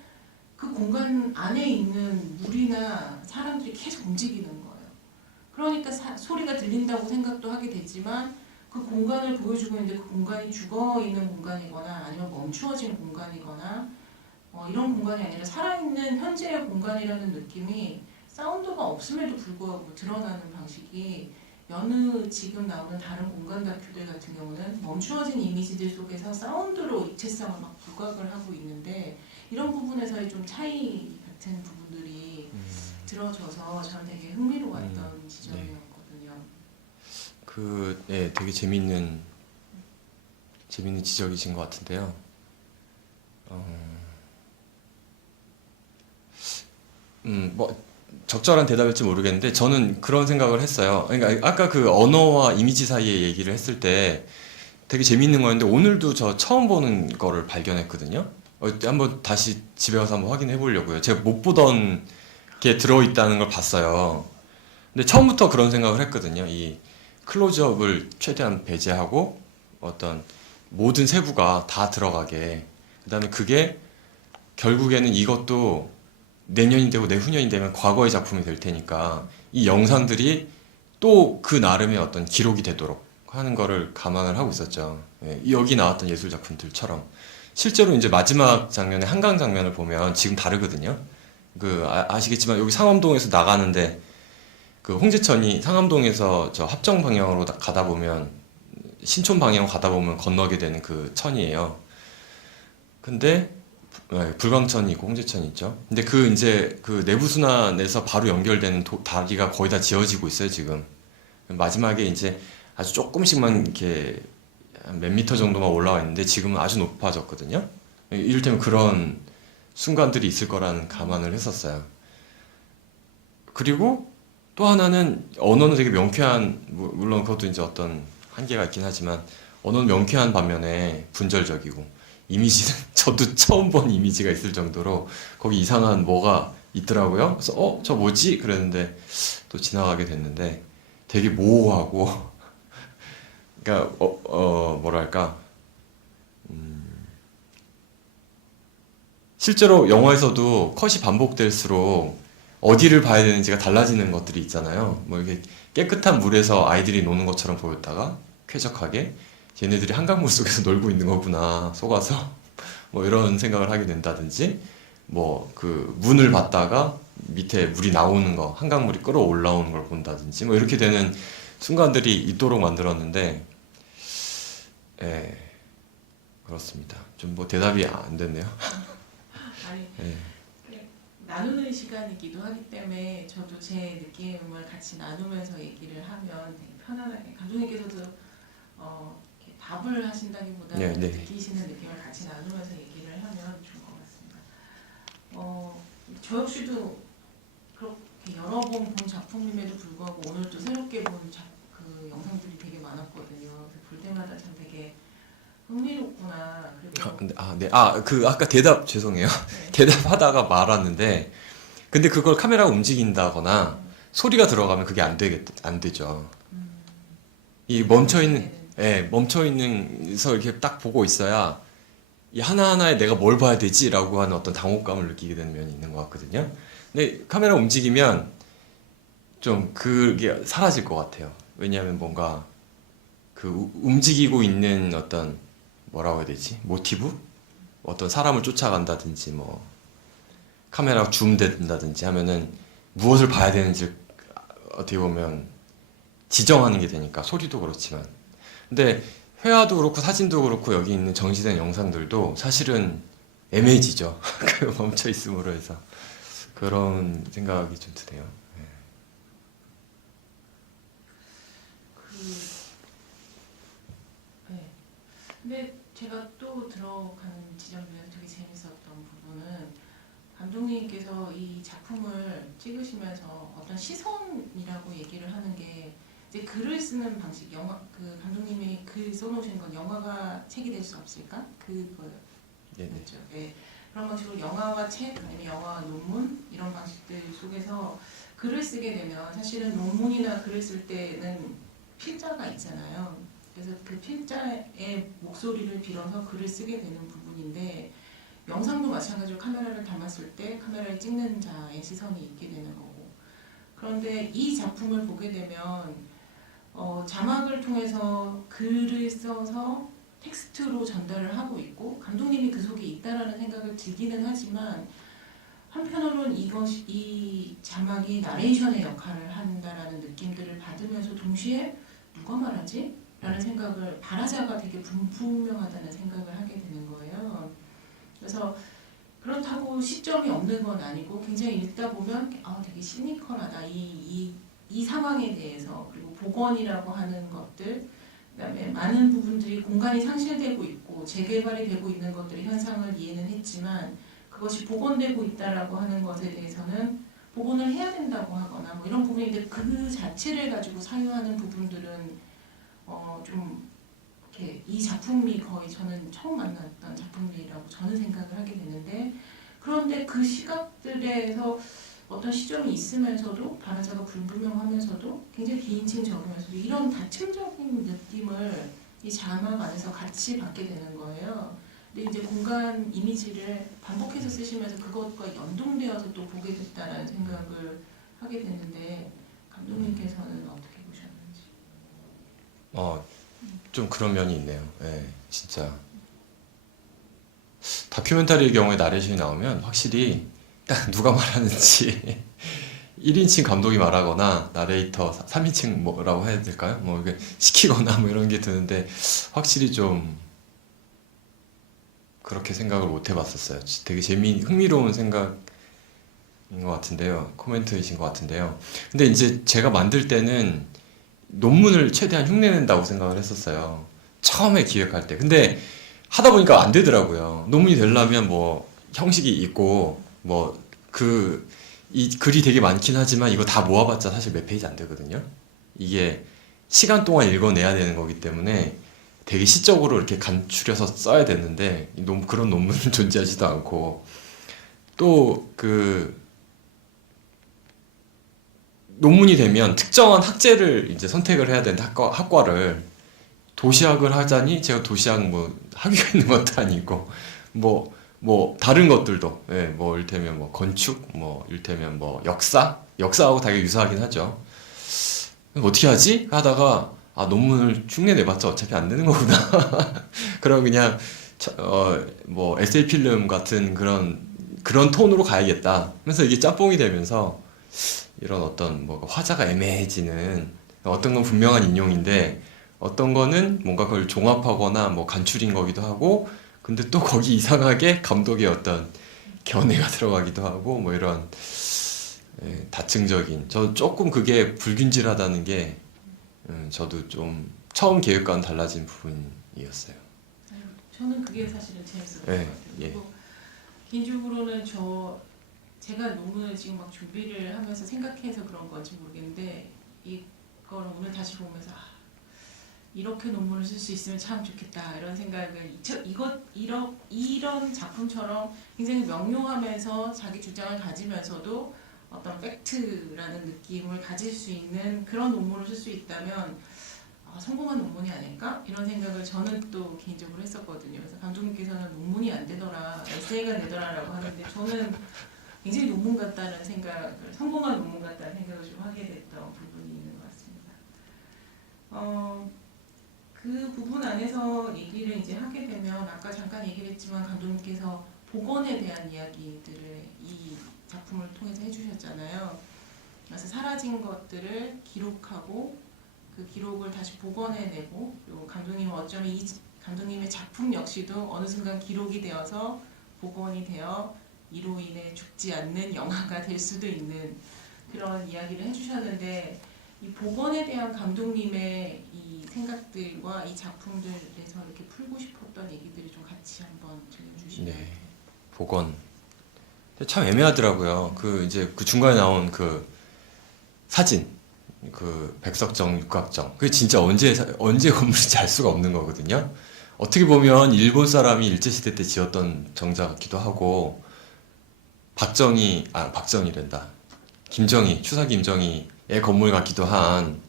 그 공간 안에 있는 물이나 사람들이 계속 움직이는 거예요. 그러니까 소리가 들린다고 생각도 하게 되지만 그 공간을 보여주고 있는데 그 공간이 죽어있는 공간이거나 아니면 멈추어진 공간이거나 이런 공간이 아니라 살아있는 현재의 공간이라는 느낌이 사운드가 없음에도 불구하고 드러나는 방식이 여느 지금 나오는 다른 공간 다큐들 같은 경우는 멈추어진 이미지들 속에서 사운드로 입체성을 막 부각을 하고 있는데 이런 부분에서의 좀 차이 같은 부분들이 들어져서 저는 되게 흥미로웠던 지점이었거든요. 네, 되게 재밌는 지적이신 것 같은데요. 뭐 적절한 대답일지 모르겠는데 저는 그런 생각을 했어요. 그러니까 아까 그 언어와 이미지 사이의 얘기를 했을 때 되게 재밌는 거였는데 오늘도 저 처음 보는 거를 발견했거든요. 한번 다시 집에 가서 한번 확인해 보려고요. 제가 못 보던 게 들어있다는 걸 봤어요. 근데 처음부터 그런 생각을 했거든요. 이 클로즈업을 최대한 배제하고 어떤 모든 세부가 다 들어가게. 그다음에 그게 결국에는 이것도 내년이 되고 내후년이 되면 과거의 작품이 될 테니까 이 영상들이 또 그 나름의 어떤 기록이 되도록 하는 거를 감안을 하고 있었죠. 예, 여기 나왔던 예술 작품들처럼 실제로 이제 마지막 장면의 한강 장면을 보면 지금 다르거든요. 아시겠지만 여기 상암동에서 나가는데 그 홍제천이 상암동에서 저 합정 방향으로 가다 보면 신촌 방향으로 가다 보면 건너게 되는 그 천이에요. 근데 불광천이 있고 홍제천이 있죠. 근데 이제 그 내부순환에서 바로 연결되는 다리가 거의 다 지어지고 있어요, 지금. 마지막에 이제 아주 조금씩만 이렇게 몇 미터 정도만 올라와 있는데 지금은 아주 높아졌거든요. 이를테면 그런 순간들이 있을 거라는 감안을 했었어요. 그리고 또 하나는 언어는 되게 명쾌한, 물론 그것도 이제 어떤 한계가 있긴 하지만 언어는 명쾌한 반면에 분절적이고 이미지는 저도 처음 본 이미지가 있을 정도로 거기 이상한 뭐가 있더라고요. 그래서 저 뭐지? 그랬는데 또 지나가게 됐는데 되게 모호하고 그러니까 뭐랄까 실제로 영화에서도 컷이 반복될수록 어디를 봐야 되는지가 달라지는 것들이 있잖아요. 뭐 이렇게 깨끗한 물에서 아이들이 노는 것처럼 보였다가 쾌적하게 얘네들이 한강물 속에서 놀고 있는 거구나 속아서 뭐 이런 생각을 하게 된다든지 뭐 그 문을 받다가 밑에 물이 나오는 거 한강물이 끌어올라오는 걸 본다든지 뭐 이렇게 되는 순간들이 있도록 만들었는데 예 그렇습니다. 좀 뭐 대답이 안 됐네요. 아니 예. 나누는 시간이기도 하기 때문에 저도 제 느낌을 같이 나누면서 얘기를 하면 되게 편안하게 감독님께서도 이렇게 답을 하신다기보다는 네, 네. 느끼시는 느낌을 같이 나누면서 얘기를 하면 좋을 것 같습니다. 저 역시도 그렇게 여러 번 본 작품임에도 불구하고 오늘 또 새롭게 본 그 영상들이 되게 많았거든요. 그래서 볼 때마다 참 되게 흥미롭구나. 그리고 네. 그 아까 대답 죄송해요. 네. 대답하다가 말았는데 근데 그걸 카메라가 움직인다거나 소리가 들어가면 그게 안 되죠. 이 멈춰 있는 멈춰 있는서 이렇게 딱 보고 있어야 이 하나하나에 내가 뭘 봐야 되지라고 하는 어떤 당혹감을 느끼게 되는 면이 있는 것 같거든요. 근데 카메라 움직이면 좀 그게 사라질 것 같아요. 왜냐하면 뭔가 그 움직이고 있는 어떤 뭐라고 해야 되지? 모티브? 어떤 사람을 쫓아간다든지 뭐 카메라가 줌된다든지 하면은 무엇을 봐야 되는지 어떻게 보면 지정하는 게 되니까 소리도 그렇지만 근데 회화도 그렇고 사진도 그렇고 여기 있는 정지된 영상들도 사실은 애매해지죠. 그 멈춰 있음으로 해서 그런 생각이 좀 드네요. 네. 근데 제가 또 들어가는 지점 중에서 되게 재밌었던 부분은 감독님께서 이 작품을 찍으시면서 어떤 시선이라고 얘기를 하는 게 이제 글을 쓰는 방식, 영화 그 감독님이 글 써놓으신 건 영화가 책이 될 수 없을까? 그거요. 네네. 그렇죠. 네. 그런 방식으로 영화와 책 아니면 영화와 논문 이런 방식들 속에서 글을 쓰게 되면 사실은 논문이나 글을 쓸 때는 필자가 있잖아요. 그래서 그 필자의 목소리를 빌어서 글을 쓰게 되는 부분인데 영상도 마찬가지로 카메라를 담았을 때 카메라를 찍는 자의 시선이 있게 되는 거고 그런데 이 작품을 보게 되면 자막을 통해서 글을 써서 텍스트로 전달을 하고 있고 감독님이 그 속에 있다라는 생각을 들기는 하지만 한편으로는 이 자막이 나레이션의 역할을 한다라는 느낌들을 받으면서 동시에 누가 말하지? 라는 생각을 발화자가 되게 분명하다는 생각을 하게 되는 거예요. 그래서 그렇다고 시점이 없는 건 아니고 굉장히 읽다 보면 되게 시니컬하다 이 상황에 대해서 그리고 복원이라고 하는 것들 그다음에 많은 부분들이 공간이 상실되고 있고 재개발이 되고 있는 것들의 현상을 이해는 했지만 그것이 복원되고 있다라고 하는 것에 대해서는 복원을 해야 된다고 하거나 뭐 이런 부분인데 그 자체를 가지고 사유하는 부분들은 좀 이렇게 이 작품이 거의 저는 처음 만났던 작품이라고 저는 생각을 하게 되는데 그런데 그 시각들에서 어떤 시점이 있으면서도 발화자가 불분명하면서도 굉장히 비인칭 적으면서도 이런 다층적인 느낌을 이 자막 안에서 같이 받게 되는 거예요. 근데 이제 공간 이미지를 반복해서 쓰시면서 그것과 연동되어서 또 보게 됐다라는 생각을 하게 됐는데 감독님께서는 어떻게 보셨는지? 좀 그런 면이 있네요. 예, 진짜 다큐멘터리의 경우에 나레이션이 나오면 확실히 딱 누가 말하는지 1인칭 감독이 말하거나 나레이터 3인칭 뭐라고 해야 될까요? 뭐 이게 시키거나 뭐 이런 게 드는데 확실히 좀 그렇게 생각을 못 해봤었어요. 되게 흥미로운 생각인 것 같은데요. 코멘트이신 것 같은데요. 근데 이제 제가 만들 때는 논문을 최대한 흉내낸다고 생각을 했었어요. 처음에 기획할 때. 근데 하다 보니까 안 되더라고요. 논문이 되려면 뭐 형식이 있고 뭐 이 글이 되게 많긴 하지만 이거 다 모아봤자 사실 몇 페이지 안 되거든요. 이게 시간 동안 읽어내야 되는 거기 때문에 되게 시적으로 이렇게 간추려서 써야 되는데 그런 논문은 존재하지도 않고 또 논문이 되면 특정한 학제를 이제 선택을 해야 되는데 학과를 도시학을 하자니 제가 도시학 뭐 학위가 있는 것도 아니고 뭐 다른 것들도 뭐 이를테면 뭐 건축 뭐 이를테면 뭐 역사하고 되게 유사하긴 하죠. 어떻게 하지? 하다가 아, 논문을 흉내 내봤자 어차피 안 되는 거구나. 그럼 그냥 뭐 에세이 필름 같은 그런 톤으로 가야겠다. 그래서 이게 짬뽕이 되면서 이런 어떤 뭐 화자가 애매해지는, 어떤 건 분명한 인용인데 어떤 거는 뭔가 그걸 종합하거나 뭐 간추린 거기도 하고, 근데 또 거기 이상하게 감독의 어떤 견해가 들어가기도 하고 뭐 이런 다층적인, 저 조금 그게 불균질하다는 게 저도 좀 처음 계획과는 달라진 부분이었어요. 저는 그게 사실은 재밌었던 네, 것 같아요. 예. 그리고 개인적으로는 제가 논문을 지금 막 준비를 하면서 생각해서 그런 건지 모르겠는데 이거를 오늘 다시 보면서 이렇게 논문을 쓸 수 있으면 참 좋겠다 이런 생각을 이런 작품처럼 굉장히 명료하면서 자기 주장을 가지면서도 어떤 팩트라는 느낌을 가질 수 있는 그런 논문을 쓸 수 있다면 성공한 논문이 아닐까? 이런 생각을 저는 또 개인적으로 했었거든요. 그래서 감독님께서는 논문이 안 되더라, 에세이가 되더라라고 하는데 저는 굉장히 논문 같다는 생각을, 성공한 논문 같다는 생각을 좀 하게 됐던 부분이 있는 것 같습니다. 그 부분 안에서 얘기를 이제 하게 되면 아까 잠깐 얘기를 했지만 감독님께서 복원에 대한 이야기들을 이 작품을 통해서 해주셨잖아요. 그래서 사라진 것들을 기록하고 그 기록을 다시 복원해내고, 그리고 감독님은 어쩌면 이 감독님의 작품 역시도 어느 순간 기록이 되어서 복원이 되어 이로 인해 죽지 않는 영화가 될 수도 있는 그런 이야기를 해주셨는데, 이 복원에 대한 감독님의 이 생각들과 이 작품들에서 이렇게 풀고 싶었던 얘기들이 좀 같이 한번 들려주시면. 네, 복원. 참 애매하더라고요. 이제 그 중간에 나온 그 사진, 그 백석정, 육각정. 그게 진짜 언제 건물인지 알 수가 없는 거거든요. 어떻게 보면 일본 사람이 일제시대 때 지었던 정자 같기도 하고, 박정희란다. 추사 김정희의 건물 같기도 한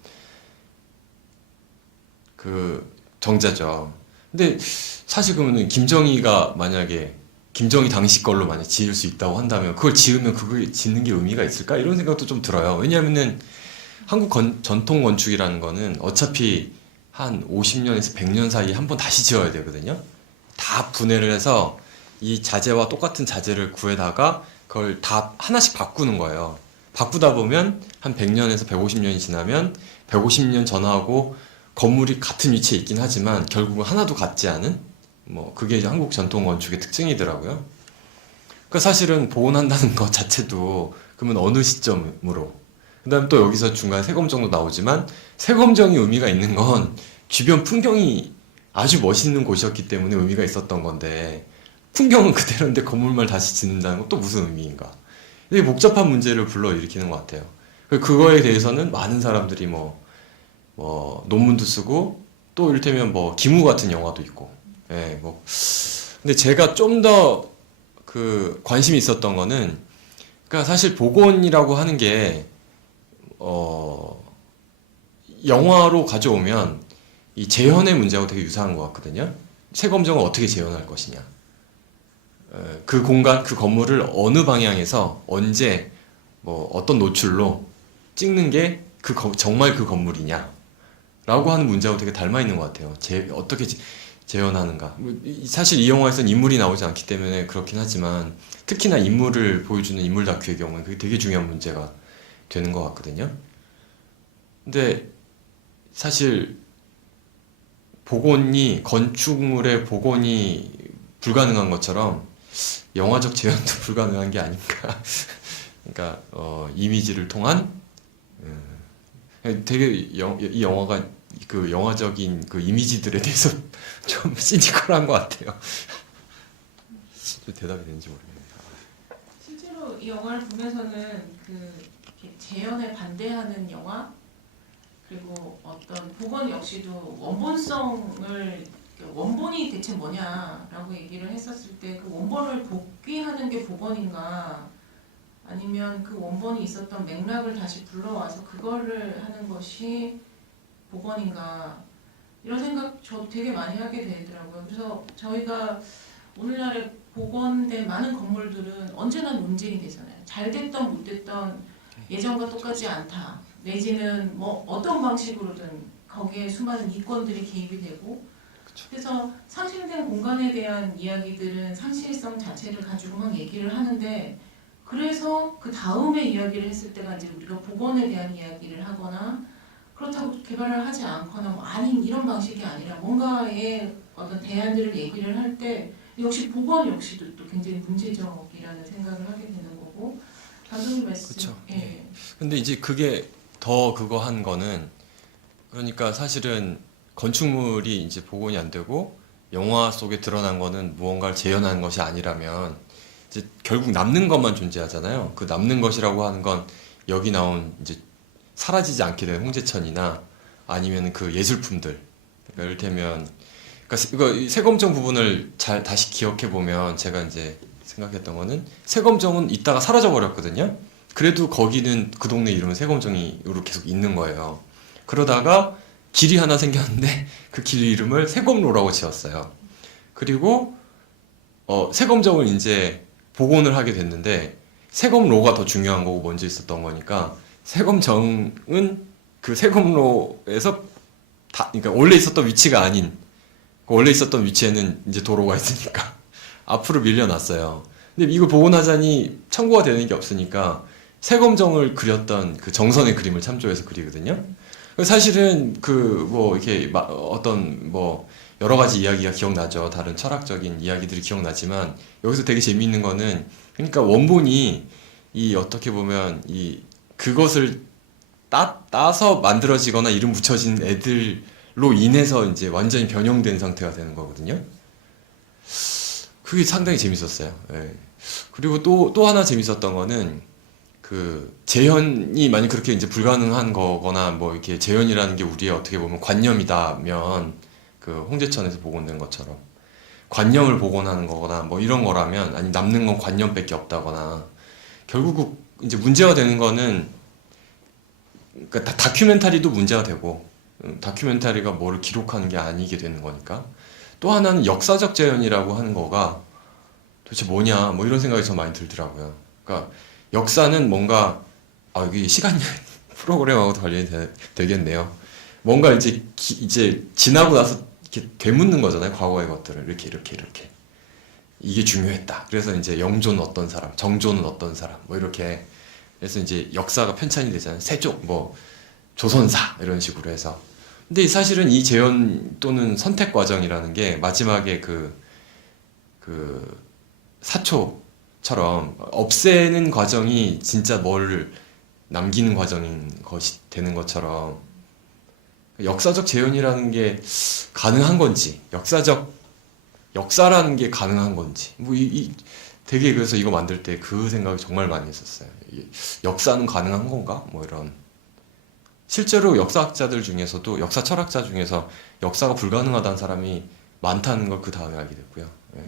그 정자죠. 근데 사실 그러면 김정희가 만약에 김정희 당시 걸로 만약 지을 수 있다고 한다면 그걸 지으면 그걸 짓는 게 의미가 있을까? 이런 생각도 좀 들어요. 왜냐하면은 한국 전통 건축이라는 거는 어차피 한 50년에서 100년 사이에 한 번 다시 지어야 되거든요. 다 분해를 해서 이 자재와 똑같은 자재를 구해다가 그걸 다 하나씩 바꾸는 거예요. 바꾸다 보면 한 100년에서 150년이 지나면 150년 전하고 건물이 같은 위치에 있긴 하지만 결국은 하나도 같지 않은, 뭐 그게 이제 한국 전통 건축의 특징이더라고요. 그러니까 사실은 복원한다는 것 자체도 그러면 어느 시점으로, 그다음 또 여기서 중간에 세검정도 나오지만 세검정이 의미가 있는 건 주변 풍경이 아주 멋있는 곳이었기 때문에 의미가 있었던 건데, 풍경은 그대로인데 건물만 다시 짓는다는 건 또 무슨 의미인가? 되게 복잡한 문제를 불러일으키는 것 같아요. 그거에 대해서는 많은 사람들이 뭐 논문도 쓰고, 또 이를테면 뭐 기무 같은 영화도 있고, 예, 뭐. 근데 제가 좀 더 그 관심이 있었던 거는, 그러니까 사실 복원이라고 하는 게 영화로 가져오면 이 재현의 문제하고 되게 유사한 것 같거든요. 세검정을 어떻게 재현할 것이냐, 그 공간, 그 건물을 어느 방향에서 언제 뭐 어떤 노출로 찍는 게 정말 그 건물이냐 라고 하는 문제하고 되게 닮아 있는 것 같아요. 어떻게 재현하는가. 사실 이 영화에서는 인물이 나오지 않기 때문에 그렇긴 하지만, 특히나 인물을 보여주는 인물 다큐의 경우는 그게 되게 중요한 문제가 되는 것 같거든요. 근데 사실 건축물의 복원이 불가능한 것처럼 영화적 재현도 불가능한 게 아닌가. 그러니까 이미지를 통한, 되게 이 영화가 그 영화적인 그 이미지들에 대해서 좀 시니컬한 것 같아요. 좀 대답이 되는지 모르겠네요. 실제로 이 영화를 보면서는 이렇게 재현에 반대하는 영화, 그리고 어떤 복원 역시도 원본이 대체 뭐냐라고 얘기를 했었을 때 그 원본을 복귀하는 게 복원인가, 아니면 그 원본이 있었던 맥락을 다시 불러와서 그거를 하는 것이 복원인가, 이런 생각 저 되게 많이 하게 되더라고요. 그래서 저희가 오늘날에 복원된 많은 건물들은 언제나 논쟁이 되잖아요. 잘 됐던 못 됐던 예전과 똑같지 않다, 내지는 뭐 어떤 방식으로든 거기에 수많은 이권들이 개입이 되고 그쵸. 그래서 상실된 공간에 대한 이야기들은 상실성 자체를 가지고 막 얘기를 하는데 그래서 그 다음에 이야기를 했을 때가 이제 우리가 복원에 대한 이야기를 하거나 그렇다고 개발을 하지 않거나 뭐 아닌 이런 방식이 아니라 뭔가의 어떤 대안들을 얘기를 할 때 역시 복원 역시도 또 굉장히 문제적이라는 생각을 하게 되는 거고 감독님 말씀 그쵸. 예. 근데 이제 그게 더 그거 한 거는 그러니까 사실은 건축물이 이제 복원이 안 되고 영화 속에 드러난 거는 무언가를 재현하는 것이 아니라면 이제 결국 남는 것만 존재하잖아요. 그 남는 것이라고 하는 건 여기 나온 이제 사라지지 않게 된 홍제천이나 아니면 그 예술품들. 그러니까 이를테면 그러니까 이거 이 세검정 부분을 잘 다시 기억해 보면 제가 이제 생각했던 거는 세검정은 있다가 사라져 버렸거든요. 그래도 거기는 그 동네 이름은 세검정이로 계속 있는 거예요. 그러다가 길이 하나 생겼는데 그 길 이름을 세검로라고 지었어요. 그리고 세검정을 이제 복원을 하게 됐는데 세검로가 더 중요한 거고 먼저 있었던 거니까 세검정은 그 세검로에서 그러니까 원래 있었던 위치가 아닌 원래 있었던 위치에는 이제 도로가 있으니까 앞으로 밀려났어요. 근데 이거 복원하자니 청구가 되는 게 없으니까 세검정을 그렸던 그 정선의 그림을 참조해서 그리거든요. 사실은 그 뭐 이렇게 어떤 뭐 여러 가지 이야기가 기억나죠. 다른 철학적인 이야기들이 기억나지만 여기서 되게 재미있는 거는 그러니까 원본이 이 어떻게 보면 이 그것을 따서 만들어지거나 이름 붙여진 애들로 인해서 이제 완전히 변형된 상태가 되는 거거든요. 그게 상당히 재밌었어요. 예. 그리고 또 하나 재밌었던 거는 그 재현이 만약 그렇게 이제 불가능한 거거나 뭐 이렇게 재현이라는 게 우리의 어떻게 보면 관념이다면 그 홍제천에서 복원된 것처럼 관념을 복원하는 거거나 뭐 이런 거라면 아니 남는 건 관념밖에 없다거나 결국 이제 문제가 되는 거는 그러니까 다큐멘터리도 문제가 되고 다큐멘터리가 뭐를 기록하는 게 아니게 되는 거니까 또 하나는 역사적 재현이라고 하는 거가 도대체 뭐냐 뭐 이런 생각이 저 많이 들더라고요. 그러니까 역사는 뭔가 여기 시간 프로그램하고도 관련이 되겠네요. 뭔가 이제 지나고 나서 이렇게 되묻는 거잖아요. 과거의 것들을 이렇게 이게 중요했다. 그래서 이제 영조는 어떤 사람, 정조는 어떤 사람 뭐 이렇게 그래서 이제 역사가 편찬이 되잖아요. 세종 뭐 조선사 이런 식으로 해서 근데 사실은 이 재현 또는 선택 과정이라는 게 마지막에 그 사초처럼 없애는 과정이 진짜 뭘 남기는 과정인 것이 되는 것처럼 역사적 재현이라는 게 가능한 건지 역사라는 게 가능한 건지 뭐 되게 그래서 이거 만들 때 그 생각을 정말 많이 했었어요. 역사는 가능한 건가? 뭐 이런 실제로 역사학자들 중에서도 역사 철학자 중에서 역사가 불가능하다는 사람이 많다는 걸 그 다음에 알게 됐고요. 예.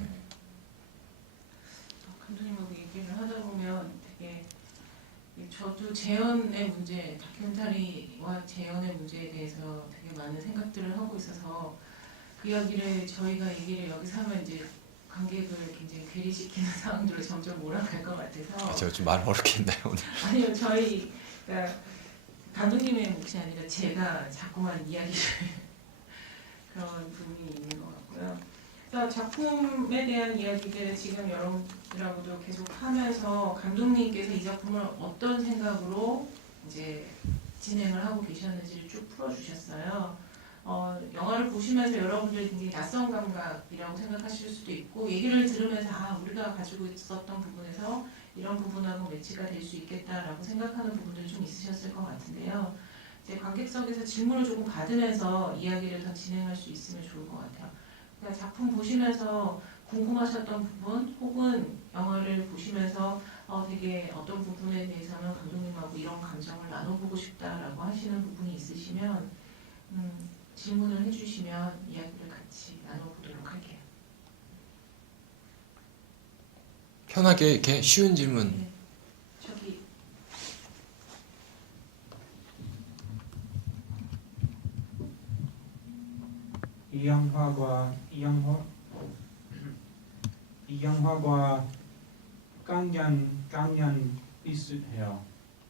감독님하고 얘기를 하다 보면 되게 저도 재현의 문제, 다큐멘터리와 재현의 문제에 대해서 되게 많은 생각들을 하고 있어서 그 이야기를 저희가 얘기를 여기서 하면 이제 관객을 굉장히 괴리시키는 상황들로 점점 몰아갈 것 같아서 제가 좀 말 어렵게 했나요 오늘? 아니요 저희 그러니까 감독님의 몫이 아니라 제가 자꾸만 이야기를 그런 부분이 있는 것 같고요. 그래서 작품에 대한 이야기들을 지금 여러분들하고도 계속 하면서 감독님께서 이 작품을 어떤 생각으로 이제 진행을 하고 계셨는지를 쭉 풀어주셨어요. 영화를 보시면서 여러분들이 굉장히 낯선 감각이라고 생각하실 수도 있고 얘기를 들으면서 우리가 가지고 있었던 부분에서 이런 부분하고 매치가 될 수 있겠다라고 생각하는 부분들이 좀 있으셨을 것 같은데요. 이제 관객석에서 질문을 조금 받으면서 이야기를 더 진행할 수 있으면 좋을 것 같아요. 그러니까 작품 보시면서 궁금하셨던 부분 혹은 영화를 보시면서 되게 어떤 부분에 대해서는 감독님하고 이런 감정을 나눠보고 싶다라고 하시는 부분이 있으시면 질문을 해주시면 이야기를 같이 나눠보도록 할게요. 편하게 이렇게 쉬운 질문. 네. 저기 이 영화가 강연 비슷해요.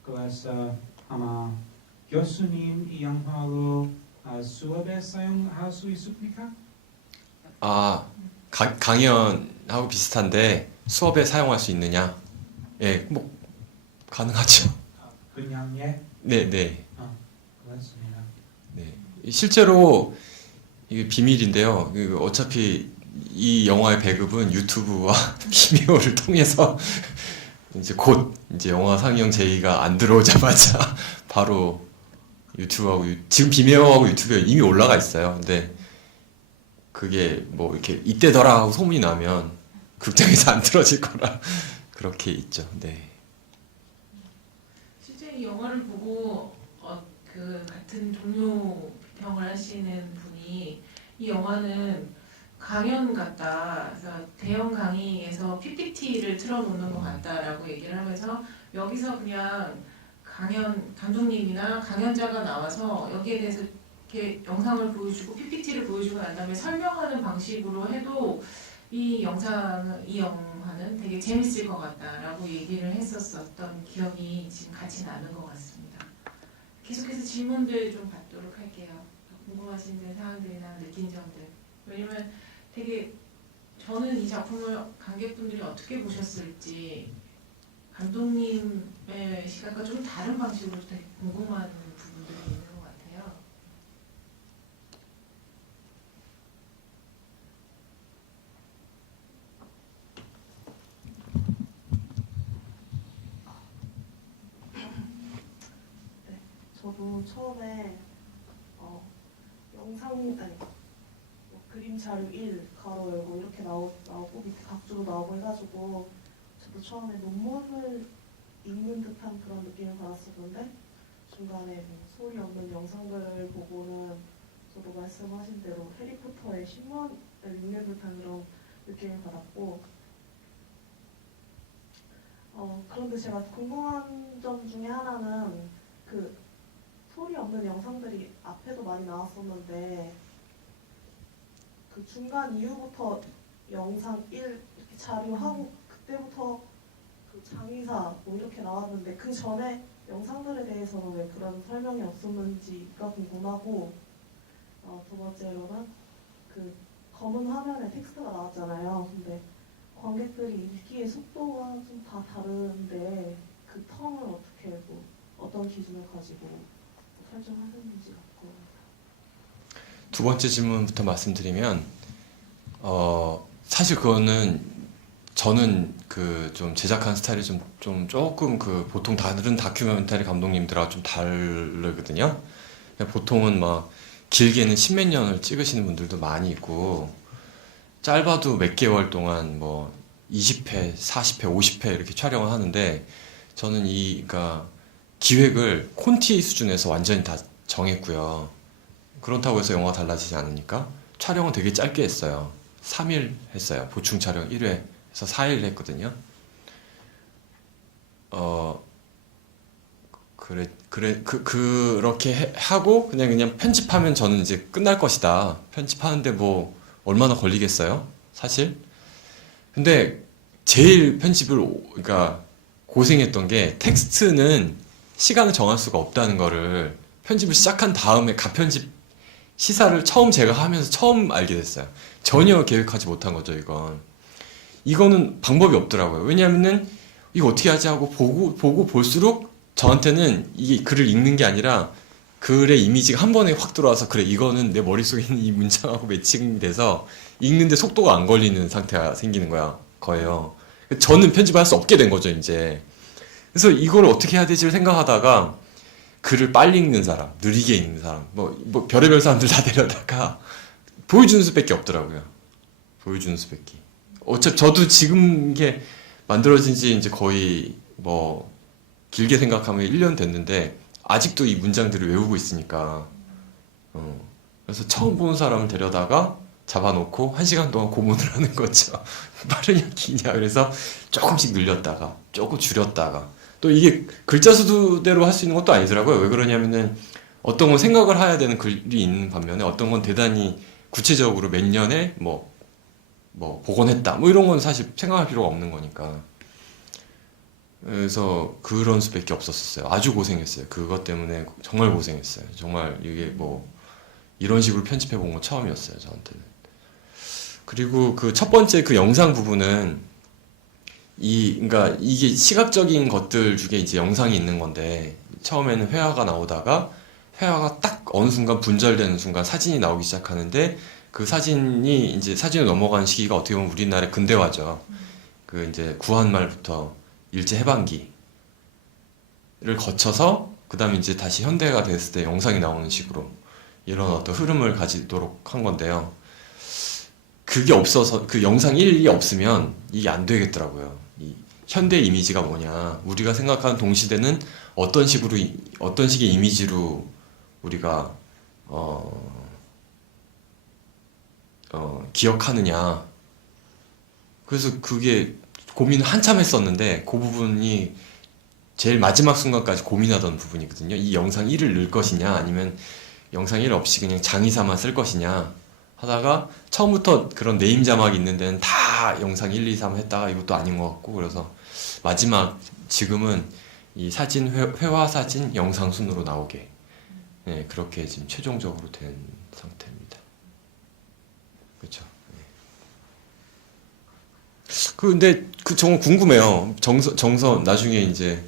그래서 아마 교수님 이 영화로 수업에 사용할 수 있습니까? 아, 강연하고 비슷한데 수업에 사용할 수 있느냐? 예, 뭐 가능하죠. 그냥 예. 네, 네. 고맙습니다. 네. 실제로 이게 비밀인데요. 어차피 이 영화의 배급은 유튜브와 비미오를 통해서 이제 곧 이제 영화 상영 제의가 안 들어오자마자 바로 유튜브하고 지금 비미오하고 유튜브에 이미 올라가 있어요. 근데 그게 뭐 이렇게 이때더라 하고 소문이 나면 극장에서 안 틀어질 거라 그렇게 있죠. 네. 실제 이 영화를 보고 그 같은 동료 비평을 하시는 분이 이 영화는 강연 같다. 그래서 대형 강의에서 PPT를 틀어놓는 것 같다라고 얘기를 하면서 여기서 그냥 감독님이나 강연자가 나와서 여기에 대해서 이렇게 영상을 보여주고 PPT를 보여주고 난 다음에 설명하는 방식으로 해도 이 영화는 되게 재밌을 것 같다라고 얘기를 했었던 기억이 지금 같이 나는 것 같습니다. 계속해서 질문들 좀 받도록 할게요. 궁금하신 사항들이나 느낀 점들. 왜냐면 되게 저는 이 작품을 관객분들이 어떻게 보셨을지 감독님의 시각과 좀 다른 방식으로 되게 궁금한 부분들이 있는 것 같아요. 네, 저도 처음에 영상 아니 그림 자료 1 가로 열고 이렇게 나오고 밑에 각주로 나오고 해가지고 저도 처음에 논문을 읽는 듯한 그런 느낌을 받았었는데 중간에 뭐 소리 없는 영상들을 보고는 저도 말씀하신 대로 해리포터의 신문을 읽는 듯한 그런 느낌을 받았고 그런데 제가 궁금한 점 중에 하나는 그 소리 없는 영상들이 앞에도 많이 나왔었는데 그 중간 이후부터 영상 1 이렇게 자료하고 그때부터 그 장의사 뭐 이렇게 나왔는데 그 전에 영상들에 대해서는 왜 그런 설명이 없었는지가 궁금하고 두 번째로는 그 검은 화면에 텍스트가 나왔잖아요. 근데 관객들이 읽기의 속도가 좀 다 다른데 그 텀을 어떻게 뭐 어떤 기준을 가지고 설정하셨는지 궁금합니다. 두 번째 질문부터 말씀드리면 사실 그거는 저는 그 좀 제작한 스타일이 조금 그 보통 다른 다큐멘터리 감독님들하고 좀 다르거든요. 보통은 막 길게는 십몇 년을 찍으시는 분들도 많이 있고 짧아도 몇 개월 동안 뭐 20회, 40회, 50회 이렇게 촬영을 하는데 저는 그러니까 기획을 콘티 수준에서 완전히 다 정했고요. 그렇다고 해서 영화가 달라지지 않으니까 촬영은 되게 짧게 했어요. 3일 했어요. 보충 촬영 1회에서 4일 했거든요. 그렇게 하고 그냥 편집하면 저는 이제 끝날 것이다. 편집하는데 뭐 얼마나 걸리겠어요? 사실. 근데 제일 그러니까 고생했던 게 텍스트는 시간을 정할 수가 없다는 거를 편집을 시작한 다음에 가편집 시사를 제가 하면서 처음 알게 됐어요. 전혀 계획하지 못한 거죠, 이거는 방법이 없더라고요. 왜냐하면은 이거 어떻게 하지 하고 보고 볼수록 저한테는 이게 글을 읽는 게 아니라 글의 이미지가 한 번에 확 들어와서 그래, 이거는 내 머릿속에 있는 이 문장하고 매칭이 돼서 읽는데 속도가 안 걸리는 상태가 생기는 거예요. 저는 편집을 할 수 없게 된 거죠, 이제. 그래서 이걸 어떻게 해야 되지를 생각하다가 글을 빨리 읽는 사람, 느리게 읽는 사람, 뭐 별의별 사람들 다 데려다가 보여주는 수밖에 없더라고요. 보여주는 수밖에. 어차피 저도 지금 이게 만들어진 지 이제 거의 뭐 길게 생각하면 1년 됐는데 아직도 이 문장들을 외우고 있으니까. 그래서 처음 보는 사람을 데려다가 잡아놓고 1시간 동안 고문을 하는 거죠. 빠르냐 기냐. 그래서 조금씩 늘렸다가 조금 줄였다가 또 이게 글자 수대로 할 수 있는 것도 아니더라고요. 왜 그러냐면은 어떤 건 생각을 해야 되는 글이 있는 반면에 어떤 건 대단히 구체적으로 몇 년에 뭐 복원했다 뭐 이런 건 사실 생각할 필요가 없는 거니까. 그래서 그런 수밖에 없었어요. 아주 고생했어요. 그것 때문에 정말 고생했어요. 정말 이게 뭐 이런 식으로 편집해 본 건 처음이었어요, 저한테는. 그리고 그 첫 번째 그 영상 부분은 그러니까 이게 시각적인 것들 중에 이제 영상이 있는 건데 처음에는 회화가 나오다가 회화가 딱 어느 순간 분절되는 순간 사진이 나오기 시작하는데 그 사진이 이제 사진으로 넘어가는 시기가 어떻게 보면 우리나라의 근대화죠. 그 이제 구한말부터 일제 해방기를 거쳐서 그다음에 이제 다시 현대가 됐을 때 영상이 나오는 식으로 이런 어떤 흐름을 가지도록 한 건데요. 그게 없어서 그 영상 1이 없으면 이게 안 되겠더라고요. 이 현대 이미지가 뭐냐, 우리가 생각하는 동시대는 어떤 식의 이미지로 우리가 기억하느냐. 그래서 그게 고민을 한참 했었는데 그 부분이 제일 마지막 순간까지 고민하던 부분이거든요. 이 영상 1을 넣을 것이냐 아니면 영상 1 없이 그냥 장의사만 쓸 것이냐 하다가 처음부터 그런 네임 자막이 있는 데는 다 영상 1, 2, 3 했다가 이것도 아닌 것 같고 그래서 마지막 지금은 이 사진 회화 사진 영상 순으로 나오게 네, 그렇게 지금 최종적으로 된 상태입니다. 그렇죠. 근데 정말 궁금해요. 정선 나중에 이제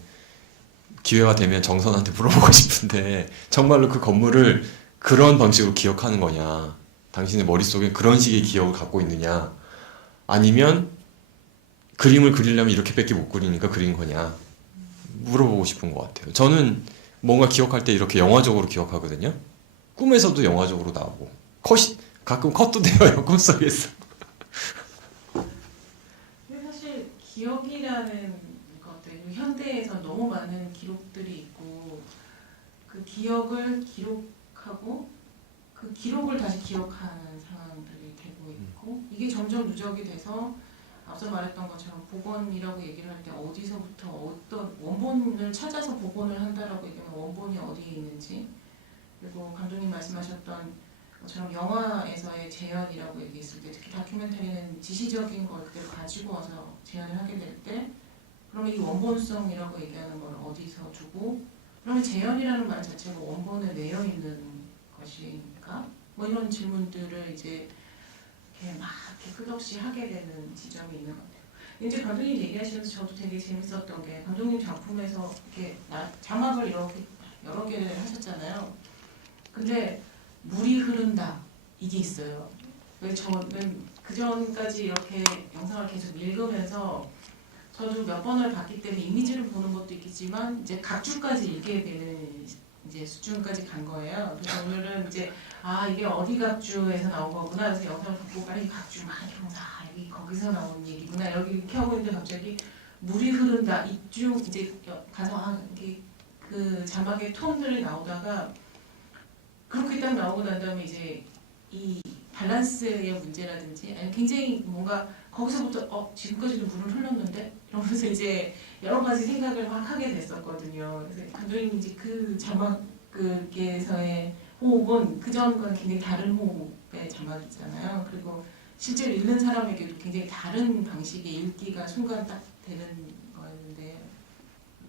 기회가 되면 정선한테 물어보고 싶은데 정말로 그 건물을 그런 방식으로 기억하는 거냐, 당신의 머릿속에 그런 식의 기억을 갖고 있느냐, 아니면 그림을 그리려면 이렇게밖에 못 그리니까 그린 거냐 물어보고 싶은 것 같아요. 저는 뭔가 기억할 때 이렇게 영화적으로 기억하거든요. 꿈에서도 영화적으로 나오고 가끔 컷도 돼요. 꿈속에서. 근데 사실 기억이라는 것들, 현대에서 너무 많은 기록들이 있고 그 기억을 기록하고 그 기록을 다시 기억하는 상황들이 되고 있고 이게 점점 누적이 돼서 앞서 말했던 것처럼 복원이라고 얘기를 할 때 어디서부터 어떤 원본을 찾아서 복원을 한다라고 얘기하면 원본이 어디에 있는지, 그리고 감독님 말씀하셨던 것처럼 영화에서의 재현이라고 얘기했을 때 특히 다큐멘터리는 지시적인 것들을 가지고 와서 재현을 하게 될 때 그러면 이 원본성이라고 얘기하는 걸 어디서 두고, 그러면 재현이라는 말 자체가 원본에 매여 있는 것인가? 뭐 이런 질문들을 이제 이렇게 막 이렇게 끝없이 하게 되는 지점이 있는 것 같아요. 이제 감독님 얘기하시면서 저도 되게 재밌었던 게 감독님 작품에서 이렇게 자막을 이렇게 여러 개를 하셨잖아요. 근데 물이 흐른다 이게 있어요. 왜 저는 그 전까지 이렇게 영상을 계속 읽으면서 저도 몇 번을 봤기 때문에 이미지를 보는 것도 있겠지만 이제 각주까지 읽게 되는 이제 수준까지 간 거예요. 그래서 오늘은 이제 이게 어디 각주에서 나온 거구나. 그래서 영상을 듣고 빨리 각주 막 이렇게 보면서 여기 거기서 나온 얘기구나. 여기 이렇게 하고 있는데 갑자기 물이 흐른다 이쪽 이제 가서 이게 그 자막의 톤들이 나오다가 그렇게 딱 나오고 난 다음에 이제 이 밸런스의 문제라든지 아니 굉장히 뭔가 거기서부터 지금까지도 물을 흘렀는데 이러면서 이제 여러 가지 생각을 막 하게 됐었거든요. 그래서 감독님 이제 그 자막에서의 호흡은 그 전과는 굉장히 다른 호흡의 자막이잖아요. 그리고 실제로 읽는 사람에게도 굉장히 다른 방식의 읽기가 순간 딱 되는 거였는데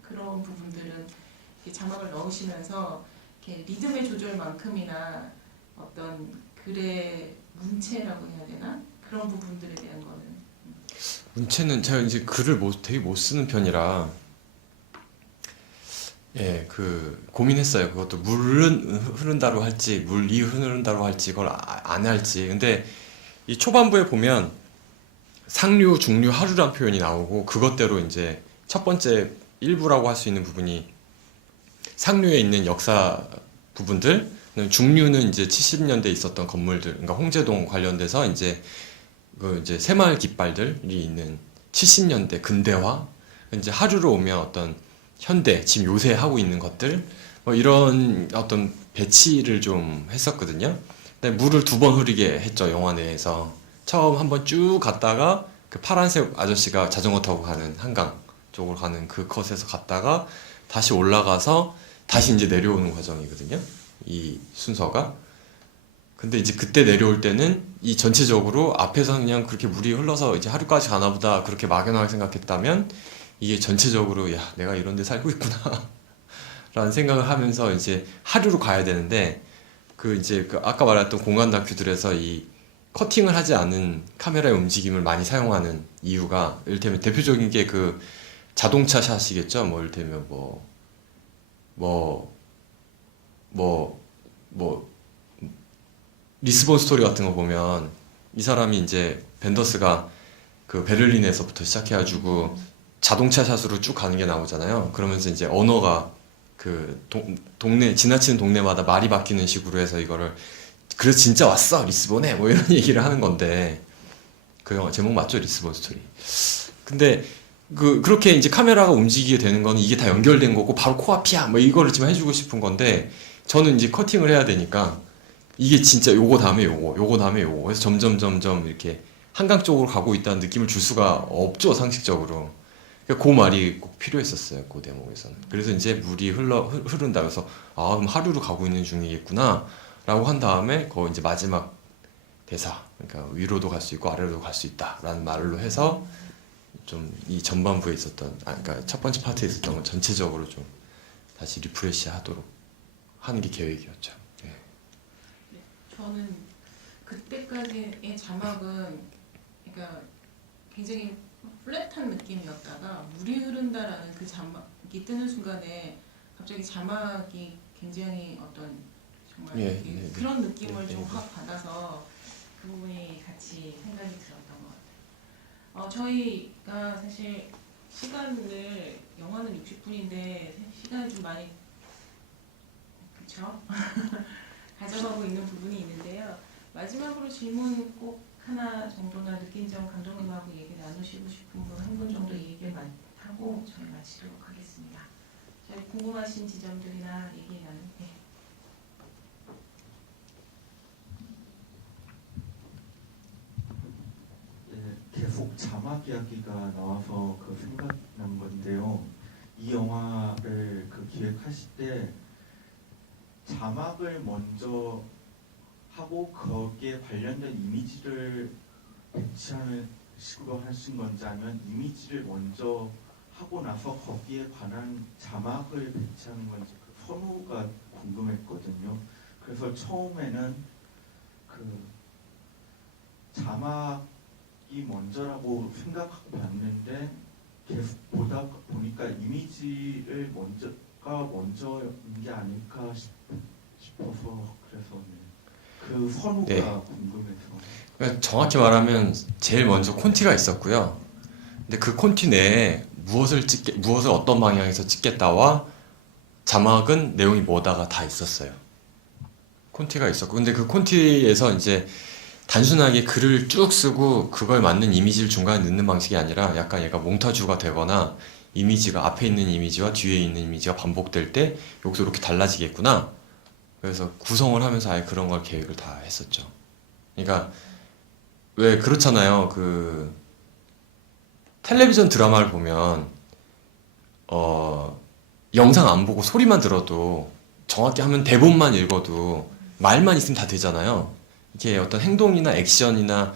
그런 부분들은 이렇게 자막을 넣으시면서 이렇게 리듬의 조절만큼이나 어떤 글의 문체라고 해야 되나? 그런 부분들에 대한 거는 문체는 제가 이제 글을 되게 못 쓰는 편이라 고민했어요. 그것도 물은 흐른다로 할지 물이 흐른다로 할지 그걸 안 할지. 근데 이 초반부에 보면 상류, 중류, 하류란 표현이 나오고 그것대로 이제 첫 번째 일부라고 할 수 있는 부분이 상류에 있는 역사 부분들, 중류는 이제 70년대 있었던 건물들, 그러니까 홍제동 관련돼서 이제 이제 새마을 깃발들이 있는 70년대 근대화, 이제 하류로 오면 어떤 현대, 지금 요새 하고 있는 것들, 뭐 이런 어떤 배치를 좀 했었거든요. 근데 물을 2번 흐리게 했죠, 영화 내에서. 처음 한번 쭉 갔다가 그 파란색 아저씨가 자전거 타고 가는 한강 쪽으로 가는 그 컷에서 갔다가 다시 올라가서 다시 이제 내려오는 과정이거든요, 이 순서가. 근데 이제 그때 내려올 때는 이 전체적으로 앞에서 그냥 그렇게 물이 흘러서 이제 하류까지 가나 보다 그렇게 막연하게 생각했다면 이게 전체적으로 내가 이런 데 살고 있구나 라는 생각을 하면서 이제 하류로 가야 되는데 그 이제 그 아까 말했던 공간 다큐들에서 이 커팅을 하지 않은 카메라의 움직임을 많이 사용하는 이유가 이를테면 대표적인 게 그 자동차 샷이겠죠. 뭐 이를테면 뭐 리스본 스토리 같은 거 보면 이 사람이 이제 벤더스가 그 베를린에서부터 시작해가지고 자동차 샷으로 쭉 가는 게 나오잖아요. 그러면서 이제 언어가 그 동네 지나치는 동네마다 말이 바뀌는 식으로 해서 이거를 그래서 진짜 왔어 리스본에 뭐 이런 얘기를 하는 건데 그 영화 제목 맞죠? 리스본 스토리. 근데 그렇게 이제 카메라가 움직이게 되는 거는 이게 다 연결된 거고 바로 코앞이야 뭐 이거를 지금 해주고 싶은 건데 저는 이제 커팅을 해야 되니까 이게 진짜 요거 다음에 요거 다음에 요거 그래서 점점 이렇게 한강 쪽으로 가고 있다는 느낌을 줄 수가 없죠 상식적으로. 그 말이 꼭 필요했었어요 그 대목에서는. 그래서 이제 물이 흐른다 그래서 아 그럼 하류로 가고 있는 중이겠구나 라고 한 다음에 그 이제 마지막 대사 그러니까 위로도 갈 수 있고 아래로도 갈 수 있다 라는 말로 해서 좀 이 전반부에 있었던 그러니까 첫 번째 파트에 있었던 건 전체적으로 좀 다시 리프레시 하도록 하는 게 계획이었죠. 네. 저는 그때까지의 자막은 그러니까 굉장히 플랫한 느낌이었다가 물이 흐른다라는 그 자막이 뜨는 순간에 갑자기 자막이 굉장히 어떤 정말 예, 네, 그런 느낌을 네, 좀 네. 확 받아서 그 부분이 같이 생각이 들었던 것 같아요. 저희가 사실 시간을 영화는 60분인데 시간을 좀 많이 그쵸? 가져가고 있는 부분이 있는데요. 마지막으로 질문 꼭 하나 정도나 느낀 점 감독님하고 얘기 나누시고 싶은 분 한 분 정도 얘기를 하고 저희 마치도록 하겠습니다. 저희 궁금하신 지점들이나 얘기 나누게. 네, 계속 자막 이야기가 나와서 그 생각난 건데요. 이 영화를 그 기획하실 때 자막을 먼저 하고 거기에 관련된 이미지를 배치하는 식으로 하신 건지 아니면 이미지를 먼저 하고 나서 거기에 관한 자막을 배치하는 건지 그 선호가 궁금했거든요. 그래서 처음에는 그 자막이 먼저라고 생각하고 봤는데 계속 보다 보니까 이미지를 먼저인 게 아닐까 싶어서 그래서 그 선호가 네. 궁금해서. 그러니까 정확히 말하면 제일 먼저 콘티가 있었고요. 근데 그 콘티 내에 무엇을 어떤 방향에서 찍겠다와 자막은 내용이 뭐다가 다 있었어요. 콘티가 있었고, 근데 그 콘티에서 이제 단순하게 글을 쭉 쓰고 그걸 맞는 이미지를 중간에 넣는 방식이 아니라 약간 얘가 몽타주가 되거나 이미지가 앞에 있는 이미지와 뒤에 있는 이미지가 반복될 때 여기서 이렇게 달라지겠구나. 그래서 구성을 하면서 아예 그런 걸 계획을 다 했었죠. 그러니까 왜 그렇잖아요. 그 텔레비전 드라마를 보면 영상 안 보고 소리만 들어도 정확히 하면 대본만 읽어도 말만 있으면 다 되잖아요. 이게 어떤 행동이나 액션이나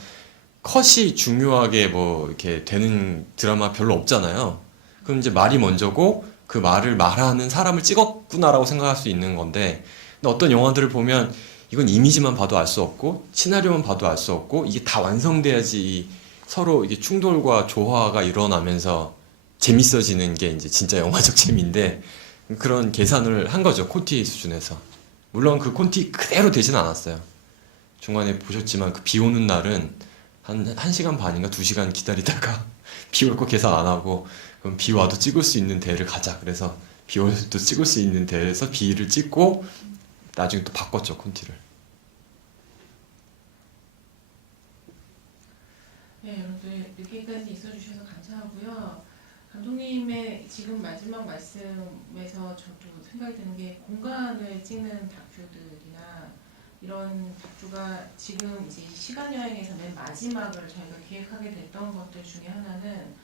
컷이 중요하게 뭐 이렇게 되는 드라마 별로 없잖아요. 그럼 이제 말이 먼저고 그 말을 말하는 사람을 찍었구나라고 생각할 수 있는 건데, 근데 어떤 영화들을 보면 이건 이미지만 봐도 알 수 없고 시나리오만 봐도 알 수 없고 이게 다 완성돼야지 서로 이게 충돌과 조화가 일어나면서 재밌어지는 게 이제 진짜 영화적 재미인데, 그런 계산을 한 거죠. 콘티 수준에서. 물론 그 콘티 그대로 되진 않았어요. 중간에 보셨지만 그 비 오는 날은 한 1시간 반인가 2시간 기다리다가 비 올 거 계산 안 하고 그럼 비 와도 찍을 수 있는 데를 가자. 그래서 비 와도 찍을 수 있는 데에서 비를 찍고 나중에 또 바꿨죠, 콘티를. 네, 여러분들 늦게까지 있어주셔서 감사하고요. 감독님의 지금 마지막 말씀에서 저도 생각이 드는 게 공간을 찍는 다큐들이나 이런 다큐가 지금 이제 시간 여행에서 맨 마지막을 저희가 기획하게 됐던 것들 중에 하나는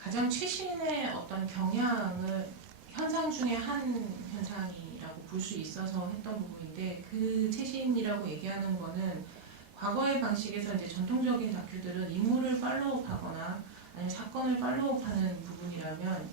가장 최신의 어떤 경향을 현상 중에 한 현상이라고 볼 수 있어서 했던 부분인데, 그 최신이라고 얘기하는 거는 과거의 방식에서 이제 전통적인 다큐들은 인물을 팔로우하거나 아니면 사건을 팔로우하는 부분이라면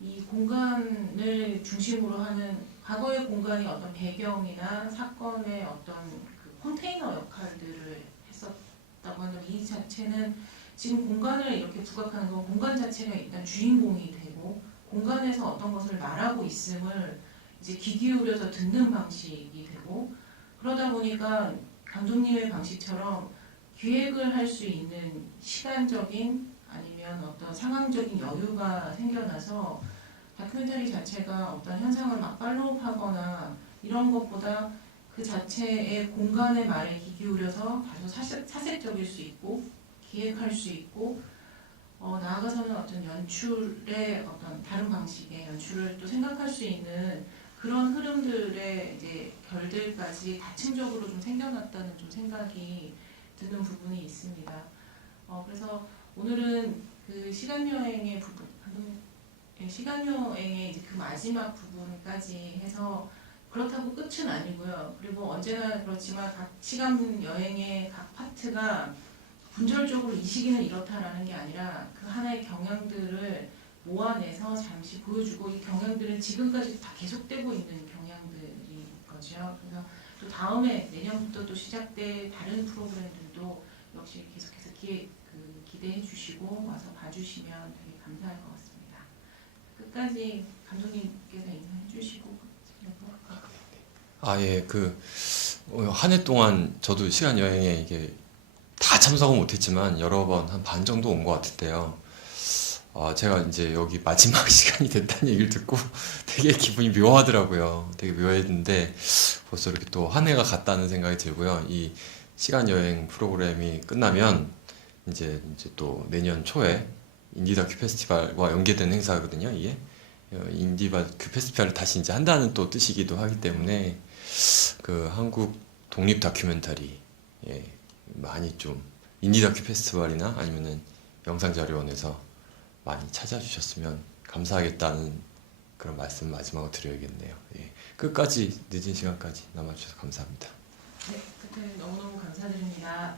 이 공간을 중심으로 하는 과거의 공간이 어떤 배경이나 사건의 어떤 그 컨테이너 역할들을 했었다고 하면 이 자체는 지금 공간을 이렇게 부각하는 건 공간 자체가 일단 주인공이 되고 공간에서 어떤 것을 말하고 있음을 이제 귀 기울여서 듣는 방식이 되고 그러다 보니까 감독님의 방식처럼 기획을 할 수 있는 시간적인 아니면 어떤 상황적인 여유가 생겨나서 다큐멘터리 자체가 어떤 현상을 막 팔로우하거나 이런 것보다 그 자체의 공간의 말에 귀 기울여서 다소 사색적일 수 있고 기획할 수 있고 나아가서는 어떤 연출의 어떤 다른 방식의 연출을 또 생각할 수 있는 그런 흐름들의 이제 결들까지 다층적으로 좀 생겨났다는 좀 생각이 드는 부분이 있습니다. 그래서 오늘은 그 시간 여행의 부분, 시간 여행의 이제 그 마지막 부분까지 해서 그렇다고 끝은 아니고요. 그리고 언제나 그렇지만 각 시간 여행의 각 파트가 분절적으로 이 시기는 이렇다라는 게 아니라 그 하나의 경향들을 모아내서 잠시 보여주고 이 경향들은 지금까지 다 계속되고 있는 경향들인 거죠. 그래서 또 다음에 내년부터 또 시작될 다른 프로그램들도 역시 계속해서 기대해 주시고 와서 봐주시면 되게 감사할 것 같습니다. 끝까지 감독님께서 인사해 주시고 예, 한 해 동안 저도 시간 여행에 이게 다 참석은 못했지만 여러 번 한 반 정도 온 것 같은데요. 제가 이제 여기 마지막 시간이 됐다는 얘기를 듣고 되게 기분이 묘하더라고요. 되게 묘했는데 벌써 이렇게 또 한 해가 갔다는 생각이 들고요. 이 시간 여행 프로그램이 끝나면 이제 또 내년 초에 인디 다큐 페스티벌과 연계된 행사거든요. 이게 인디 다큐 페스티벌을 다시 이제 한다는 또 뜻이기도 하기 때문에 그 한국 독립 다큐멘터리 많이 좀 인디 다큐 페스티벌이나 아니면은 영상자료원에서 많이 찾아주셨으면 감사하겠다는 그런 말씀 마지막으로 드려야겠네요. 끝까지 늦은 시간까지 남아주셔서 감사합니다. 네, 그때 너무너무 감사드립니다.